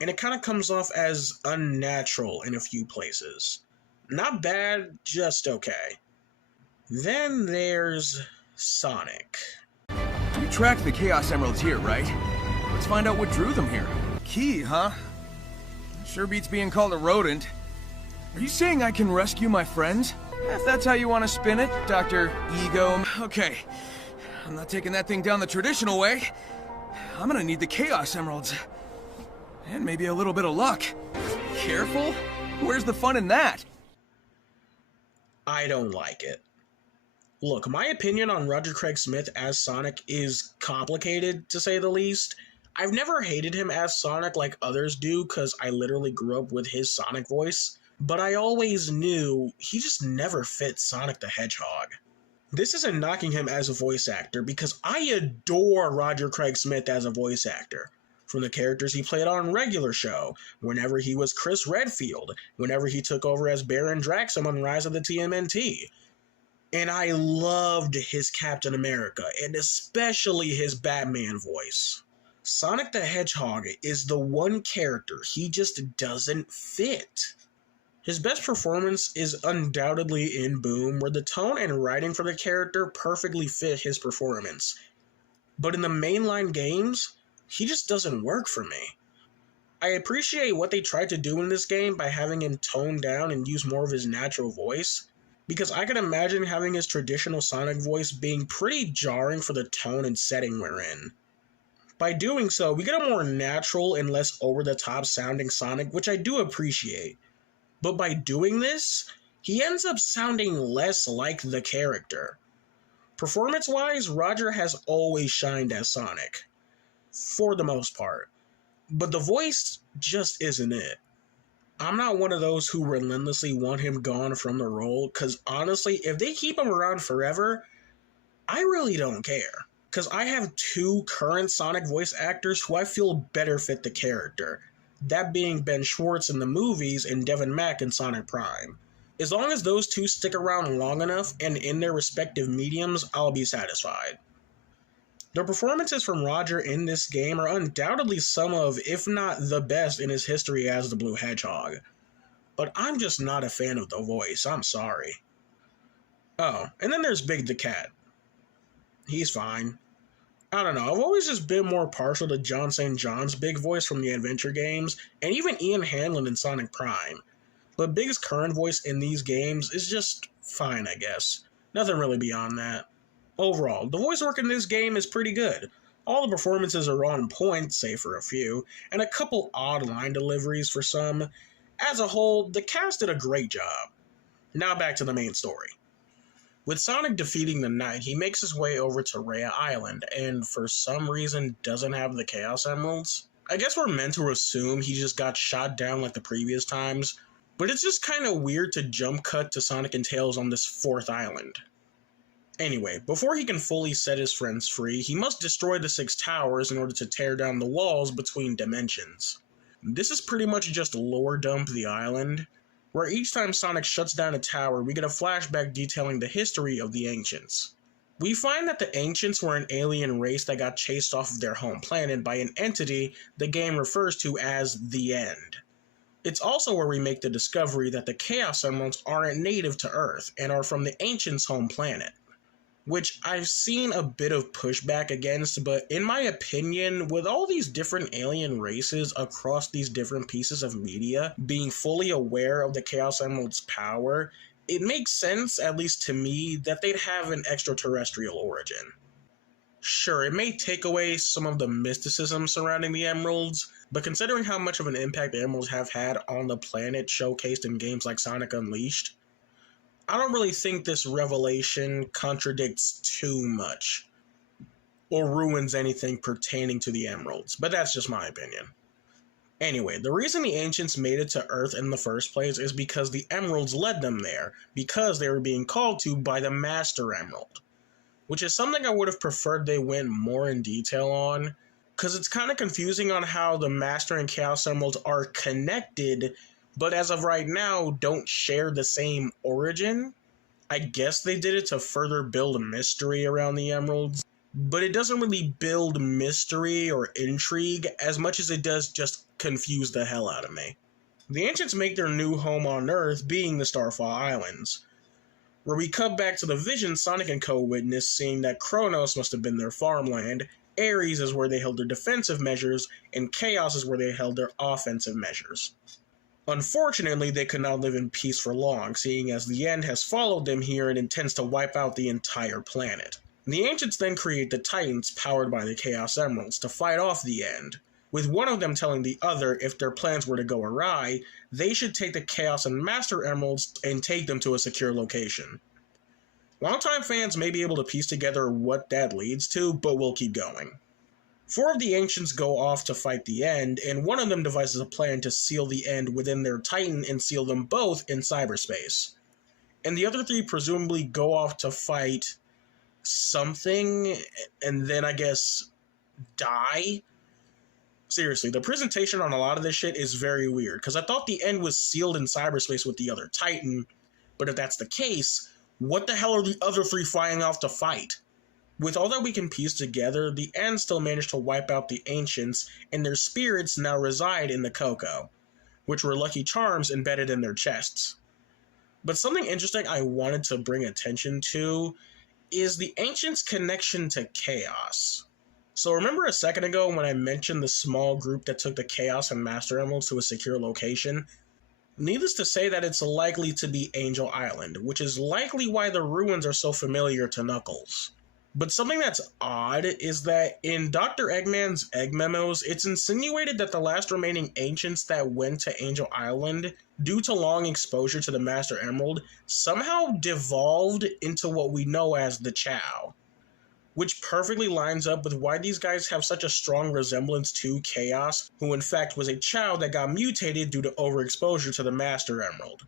and it kind of comes off as unnatural in a few places. Not bad, just okay. Then there's Sonic. You tracked the Chaos Emeralds here, right? Let's find out what drew them here. Key, huh? Sure beats being called a rodent. Are you saying I can rescue my friends? If that's how you want to spin it, Dr. Ego. Okay, I'm not taking that thing down the traditional way. I'm gonna need the Chaos Emeralds. And maybe a little bit of luck. Careful? Where's the fun in that? I don't like it. Look, my opinion on Roger Craig Smith as Sonic is complicated, to say the least. I've never hated him as Sonic like others do, because I literally grew up with his Sonic voice, but I always knew he just never fit Sonic the Hedgehog. This isn't knocking him as a voice actor, because I adore Roger Craig Smith as a voice actor. From the characters he played on Regular Show, whenever he was Chris Redfield, whenever he took over as Baron Draxum on Rise of the TMNT. And I loved his Captain America, and especially his Batman voice. Sonic the Hedgehog is the one character he just doesn't fit. His best performance is undoubtedly in Boom, where the tone and writing for the character perfectly fit his performance. But in the mainline games, he just doesn't work for me. I appreciate what they tried to do in this game by having him tone down and use more of his natural voice, because I can imagine having his traditional Sonic voice being pretty jarring for the tone and setting we're in. By doing so, we get a more natural and less over-the-top sounding Sonic, which I do appreciate. But by doing this, he ends up sounding less like the character. Performance-wise, Roger has always shined as Sonic, for the most part, but the voice just isn't it. I'm not one of those who relentlessly want him gone from the role, because honestly, if they keep him around forever, I really don't care. Because I have two current Sonic voice actors who I feel better fit the character. That being Ben Schwartz in the movies and Devin Mack in Sonic Prime. As long as those two stick around long enough and in their respective mediums, I'll be satisfied. The performances from Roger in this game are undoubtedly some of, if not the best in his history as the Blue Hedgehog. But I'm just not a fan of the voice, I'm sorry. Oh, and then there's Big the Cat. He's fine. I don't know, I've always just been more partial to John St. John's Big voice from the adventure games, and even Ian Hanlon in Sonic Prime. But Big's current voice in these games is just fine, I guess. Nothing really beyond that. Overall, the voice work in this game is pretty good. All the performances are on point, save for a few, and a couple odd line deliveries for some. As a whole, the cast did a great job. Now back to the main story. With Sonic defeating the Knight, he makes his way over to Rhea Island, and for some reason doesn't have the Chaos Emeralds. I guess we're meant to assume he just got shot down like the previous times, but it's just kinda weird to jump cut to Sonic and Tails on this fourth island. Anyway, before he can fully set his friends free, he must destroy the 6 towers in order to tear down the walls between dimensions. This is pretty much just lore dump the island, where each time Sonic shuts down a tower, we get a flashback detailing the history of the Ancients. We find that the Ancients were an alien race that got chased off of their home planet by an entity the game refers to as the End. It's also where we make the discovery that the Chaos Emeralds aren't native to Earth and are from the Ancients' home planet, which I've seen a bit of pushback against, but in my opinion, with all these different alien races across these different pieces of media being fully aware of the Chaos Emerald's power, it makes sense, at least to me, that they'd have an extraterrestrial origin. Sure, it may take away some of the mysticism surrounding the Emeralds, but considering how much of an impact the Emeralds have had on the planet showcased in games like Sonic Unleashed, I don't really think this revelation contradicts too much, or ruins anything pertaining to the Emeralds, but that's just my opinion. Anyway, the reason the Ancients made it to Earth in the first place is because the Emeralds led them there, because they were being called to by the Master Emerald, which is something I would have preferred they went more in detail on, because it's kind of confusing on how the Master and Chaos Emeralds are connected, but as of right now, don't share the same origin. I guess they did it to further build a mystery around the Emeralds, but it doesn't really build mystery or intrigue as much as it does just confuse the hell out of me. The Ancients make their new home on Earth being the Starfall Islands, where we cut back to the vision Sonic and Co. witnessed, seeing that Kronos must have been their farmland, Ares is where they held their defensive measures, and Chaos is where they held their offensive measures. Unfortunately, they could not live in peace for long, seeing as the End has followed them here and intends to wipe out the entire planet. The Ancients then create the Titans, powered by the Chaos Emeralds, to fight off the End, with one of them telling the other if their plans were to go awry, they should take the Chaos and Master Emeralds and take them to a secure location. Longtime fans may be able to piece together what that leads to, but we'll keep going. 4 of the Ancients go off to fight the End, and one of them devises a plan to seal the End within their Titan and seal them both in cyberspace. And the other 3 presumably go off to fight something, and then I guess die? Seriously, the presentation on a lot of this shit is very weird, because I thought the End was sealed in cyberspace with the other Titan, but if that's the case, what the hell are the other 3 flying off to fight? With all that we can piece together, the End still managed to wipe out the Ancients, and their spirits now reside in the Coco, which were Lucky Charms embedded in their chests. But something interesting I wanted to bring attention to is the Ancients' connection to Chaos. So remember a second ago when I mentioned the small group that took the Chaos and Master Emeralds to a secure location? Needless to say that it's likely to be Angel Island, which is likely why the ruins are so familiar to Knuckles. But something that's odd is that in Dr. Eggman's Egg Memos, it's insinuated that the last remaining Ancients that went to Angel Island, due to long exposure to the Master Emerald, somehow devolved into what we know as the Chow. which perfectly lines up with why these guys have such a strong resemblance to Chaos, who in fact was a child that got mutated due to overexposure to the Master Emerald.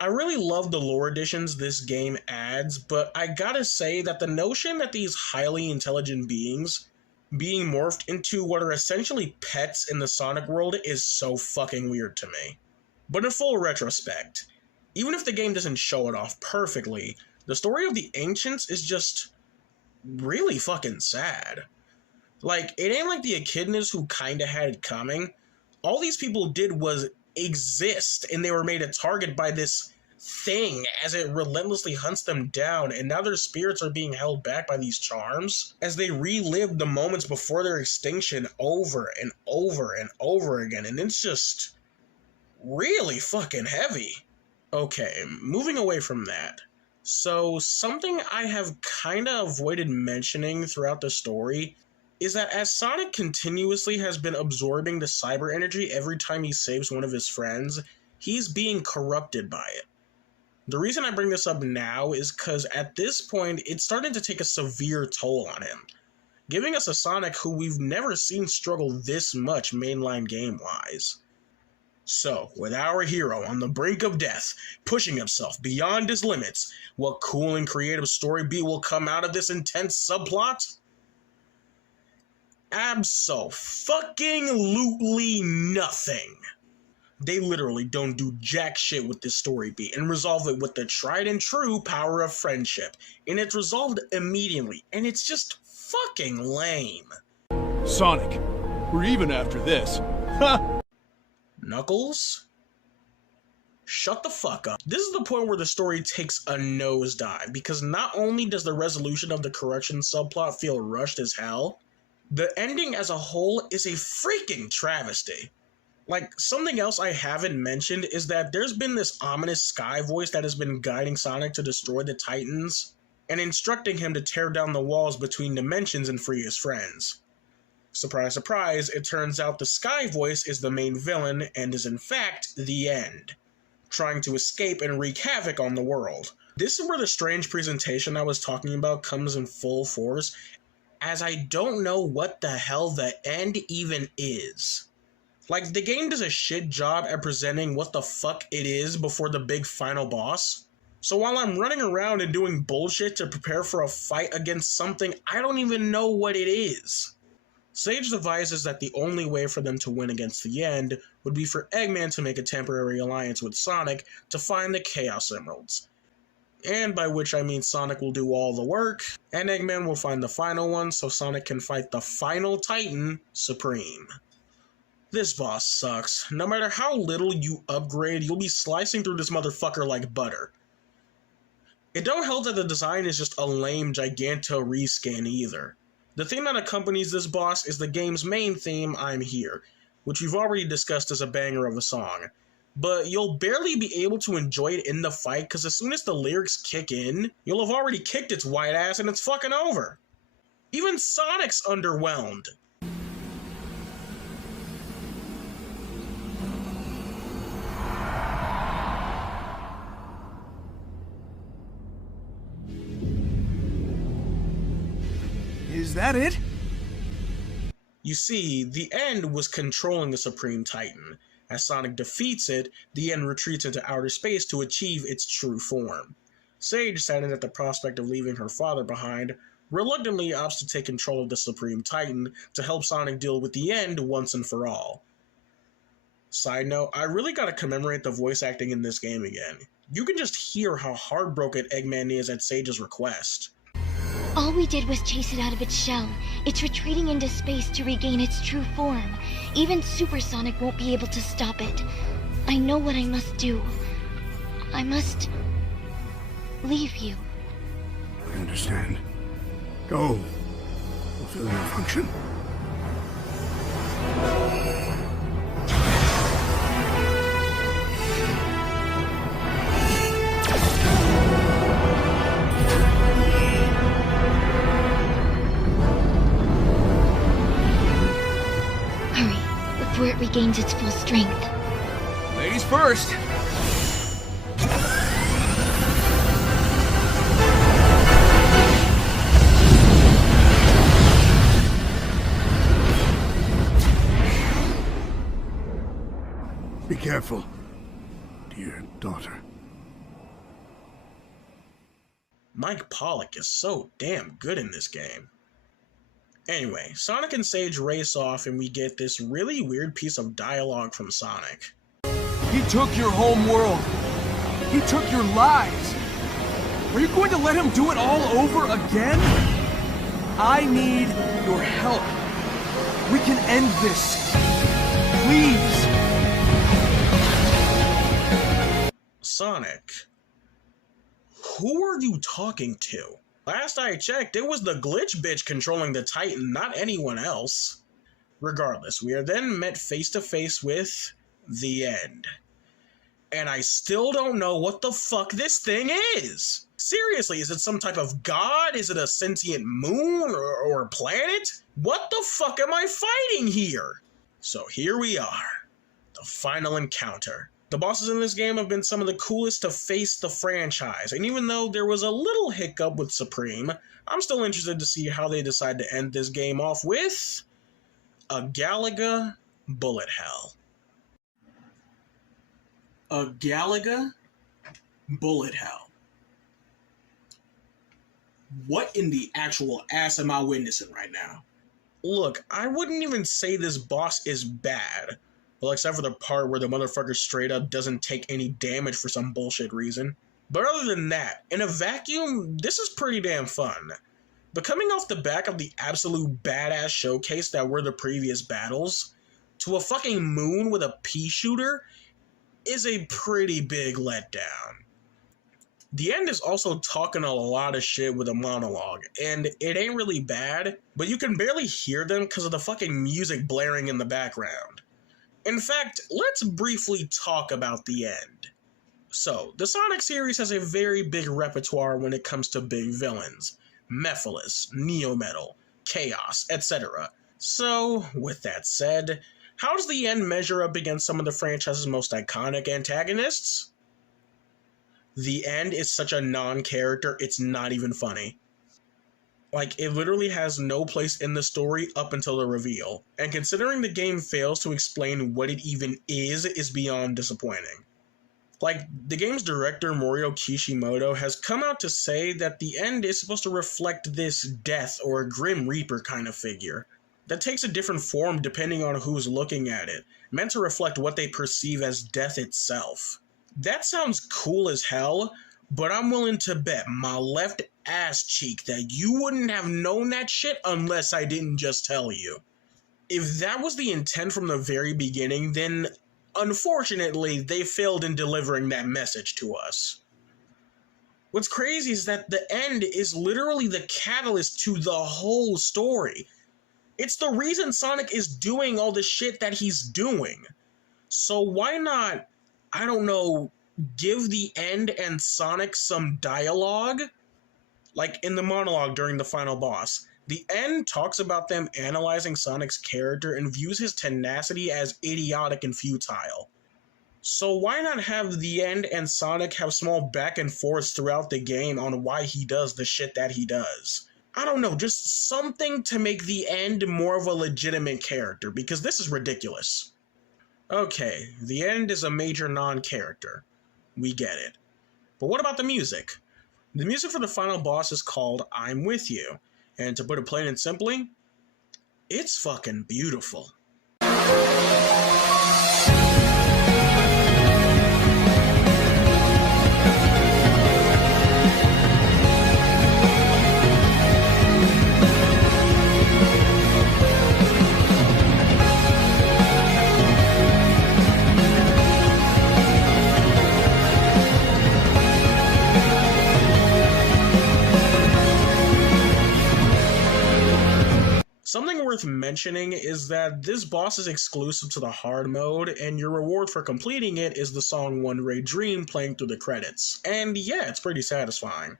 I really love the lore additions this game adds, but I gotta say that the notion that these highly intelligent beings being morphed into what are essentially pets in the Sonic world is so fucking weird to me. But in full retrospect, even if the game doesn't show it off perfectly, the story of the Ancients is just really fucking sad. Like, it ain't like the echidnas who kinda had it coming. All these people did was exist, and they were made a target by this thing as it relentlessly hunts them down, and now their spirits are being held back by these charms as they relive the moments before their extinction over and over and over again, and it's just really fucking heavy. Okay, moving away from that. So, something I have kinda avoided mentioning throughout the story is that as Sonic continuously has been absorbing the cyber energy every time he saves one of his friends, he's being corrupted by it. The reason I bring this up now is because at this point, it's starting to take a severe toll on him, giving us a Sonic who we've never seen struggle this much mainline game-wise. So, with our hero on the brink of death, pushing himself beyond his limits, what cool and creative story beat will come out of this intense subplot? Abso-fucking-lutely nothing. They literally don't do jack shit with this story beat and resolve it with the tried and true power of friendship. And it's resolved immediately, and it's just fucking lame. Sonic, we're even after this. Ha! Knuckles? Shut the fuck up. This is the point where the story takes a nosedive, because not only does the resolution of the correction subplot feel rushed as hell, the ending as a whole is a freaking travesty. Like, something else I haven't mentioned is that there's been this ominous Sky voice that has been guiding Sonic to destroy the Titans, and instructing him to tear down the walls between dimensions and free his friends. Surprise, surprise, it turns out the Sky voice is the main villain and is in fact the End, trying to escape and wreak havoc on the world. This is where the strange presentation I was talking about comes in full force, as I don't know what the hell the End even is. Like, the game does a shit job at presenting what the fuck it is before the big final boss. So while I'm running around and doing bullshit to prepare for a fight against something I don't even know what it is. Sage devises that the only way for them to win against the End would be for Eggman to make a temporary alliance with Sonic to find the Chaos Emeralds. And by which I mean Sonic will do all the work, and Eggman will find the final one so Sonic can fight the final Titan, Supreme. This boss sucks. No matter how little you upgrade, you'll be slicing through this motherfucker like butter. It don't help that the design is just a lame Giganto reskin either. The theme that accompanies this boss is the game's main theme, I'm Here, which we've already discussed as a banger of a song. But you'll barely be able to enjoy it in the fight because as soon as the lyrics kick in, you'll have already kicked its white ass and it's fucking over. Even Sonic's underwhelmed. Is that it? You see, the End was controlling the Supreme Titan. As Sonic defeats it, the End retreats into outer space to achieve its true form. Sage, saddened at the prospect of leaving her father behind, reluctantly opts to take control of the Supreme Titan to help Sonic deal with the End once and for all. Side note, I really gotta commemorate the voice acting in this game again. You can just hear how heartbroken Eggman is at Sage's request. All we did was chase it out of its shell. It's retreating into space to regain its true form. Even Supersonic won't be able to stop it. I know what I must do. I must leave you. I understand. Go. Fulfill your function. Before it regains its full strength. Ladies first. careful, dear daughter. Mike Pollock is so damn good in this game. Anyway, Sonic and Sage race off and we get this really weird piece of dialogue from Sonic. He took your home world. He took your lives. Are you going to let him do it all over again? I need your help. We can end this. Please. Sonic, who are you talking to? Last I checked, it was the glitch bitch controlling the Titan, not anyone else. Regardless, we are then met face to face with the End. And I still don't know what the fuck this thing is. Seriously, is it some type of god? Is it a sentient moon or a planet? What the fuck am I fighting here? So here we are, the final encounter. The bosses in this game have been some of the coolest to face the franchise, and even though there was a little hiccup with Supreme, I'm still interested to see how they decide to end this game off with a Galaga bullet hell. A Galaga bullet hell. What in the actual ass am I witnessing right now? Look, I wouldn't even say this boss is bad. Well, except for the part where the motherfucker straight up doesn't take any damage for some bullshit reason. But other than that, in a vacuum, this is pretty damn fun. But coming off the back of the absolute badass showcase that were the previous battles, to a fucking moon with a pea shooter is a pretty big letdown. The End is also talking a lot of shit with a monologue, and it ain't really bad, but you can barely hear them because of the fucking music blaring in the background. In fact, let's briefly talk about the End. So, the Sonic series has a very big repertoire when it comes to big villains. Mephiles, Neo-Metal, Chaos, etc. So, with that said, how does the End measure up against some of the franchise's most iconic antagonists? The End is such a non-character, it's not even funny. Like, it literally has no place in the story up until the reveal. And considering the game fails to explain what it even is beyond disappointing. Like, the game's director, Morio Kishimoto, has come out to say that the End is supposed to reflect this death or a Grim Reaper kind of figure. That takes a different form depending on who's looking at it, meant to reflect what they perceive as death itself. That sounds cool as hell, but I'm willing to bet my left ass cheek that you wouldn't have known that shit unless I didn't just tell you. If that was the intent from the very beginning, then unfortunately they failed in delivering that message to us. What's crazy is that the End is literally the catalyst to the whole story. It's the reason Sonic is doing all the shit that he's doing. So why not, I don't know, give the End and Sonic some dialogue? Like in the monologue during the final boss, the End talks about them analyzing Sonic's character and views his tenacity as idiotic and futile. So why not have the End and Sonic have small back and forths throughout the game on why he does the shit that he does? I don't know, just something to make the End more of a legitimate character, because this is ridiculous. Okay, the End is a major non-character. We get it. But what about the music? The music for the final boss is called I'm With You, and to put it plain and simply, it's fucking beautiful. Something worth mentioning is that this boss is exclusive to the hard mode, and your reward for completing it is the song One Ray Dream playing through the credits. And yeah, it's pretty satisfying.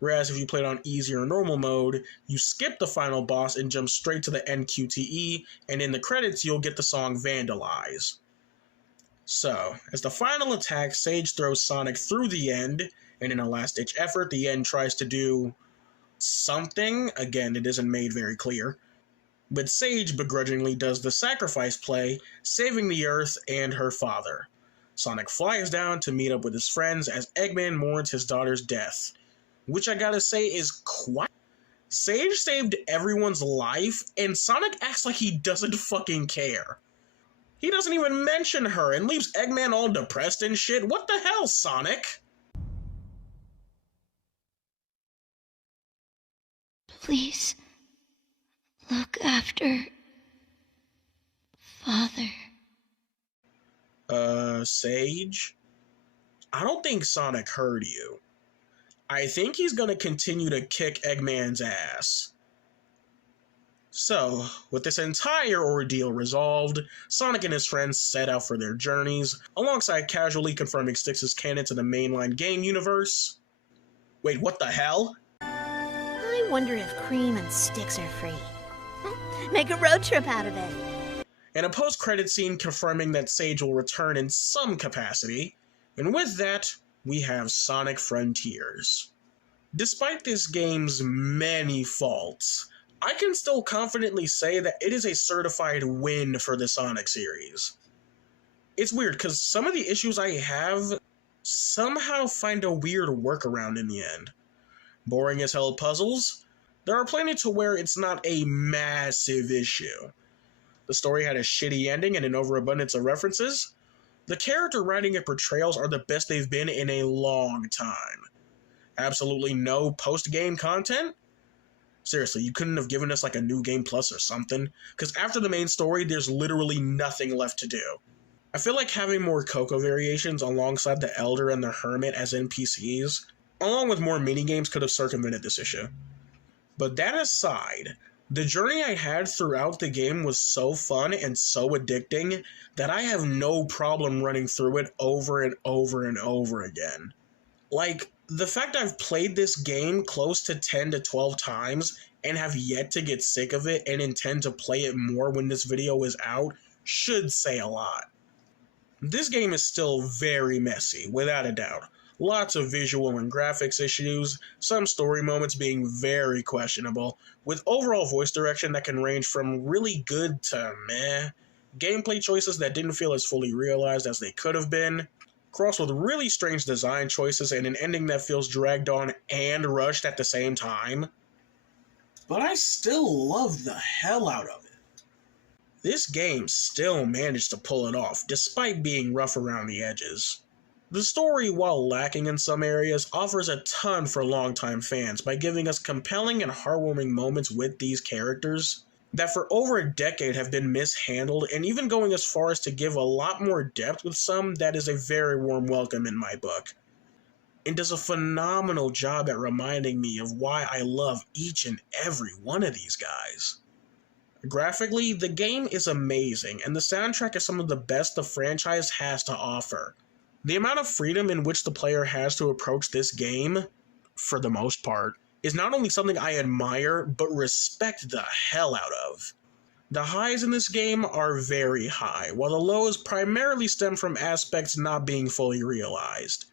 Whereas if you played on easy or normal mode, you skip the final boss and jump straight to the NQTE, and in the credits you'll get the song Vandalize. So, as the final attack, Sage throws Sonic through the End, and in a last-ditch effort, the End tries to do something. Again, it isn't made very clear. but Sage begrudgingly does the sacrifice play, saving the Earth and her father. Sonic flies down to meet up with his friends as Eggman mourns his daughter's death, which I gotta say is quite... Sage saved everyone's life, and Sonic acts like he doesn't fucking care. He doesn't even mention her and leaves Eggman all depressed and shit. What the hell, Sonic? Please, look after Father. Sage? I don't think Sonic heard you. I think he's gonna continue to kick Eggman's ass. So, with this entire ordeal resolved, Sonic and his friends set out for their journeys, alongside casually confirming Styx' canon to the mainline game universe. Wait, what the hell? I wonder if Cream and Styx are free. Make a road trip out of it. And a post-credit scene confirming that Sage will return in some capacity, and with that, we have Sonic Frontiers. Despite this game's many faults, I can still confidently say that it is a certified win for the Sonic series. It's weird, because some of the issues I have somehow find a weird workaround in the end. Boring as hell puzzles? There are plenty to where it's not a massive issue. The story had a shitty ending and an overabundance of references. The character writing and portrayals are the best they've been in a long time. Absolutely no post-game content? Seriously, you couldn't have given us like a new game plus or something? Because after the main story, there's literally nothing left to do. I feel like having more Coco variations alongside the Elder and the Hermit as NPCs, along with more minigames, could have circumvented this issue. But that aside, the journey I had throughout the game was so fun and so addicting that I have no problem running through it over and over and over again. Like, the fact I've played this game close to 10 to 12 times and have yet to get sick of it and intend to play it more when this video is out should say a lot. This game is still very messy, without a doubt. Lots of visual and graphics issues, some story moments being very questionable, with overall voice direction that can range from really good to meh, gameplay choices that didn't feel as fully realized as they could have been, crossed with really strange design choices and an ending that feels dragged on and rushed at the same time. But I still love the hell out of it. This game still managed to pull it off, despite being rough around the edges. The story, while lacking in some areas, offers a ton for longtime fans by giving us compelling and heartwarming moments with these characters that for over a decade have been mishandled, and even going as far as to give a lot more depth with some that is a very warm welcome in my book. It does a phenomenal job at reminding me of why I love each and every one of these guys. Graphically, the game is amazing, and the soundtrack is some of the best the franchise has to offer. The amount of freedom in which the player has to approach this game, for the most part, is not only something I admire, but respect the hell out of. The highs in this game are very high, while the lows primarily stem from aspects not being fully realized.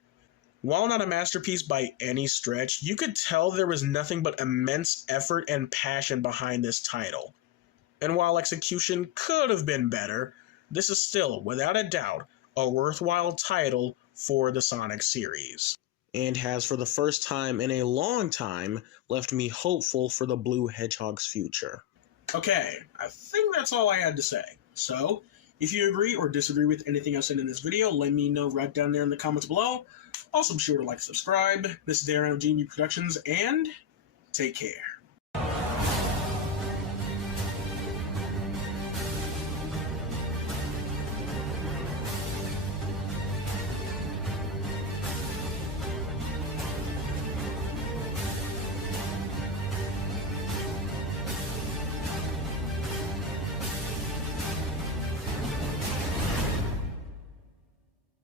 While not a masterpiece by any stretch, you could tell there was nothing but immense effort and passion behind this title. And while execution could have been better, this is still, without a doubt, a worthwhile title for the Sonic series, and has for the first time in a long time left me hopeful for the Blue Hedgehog's future. Okay, I think that's all I had to say. So, if you agree or disagree with anything I said in this video, let me know right down there in the comments below. Also be sure to like and subscribe. This is Darren of GNB Productions, and take care.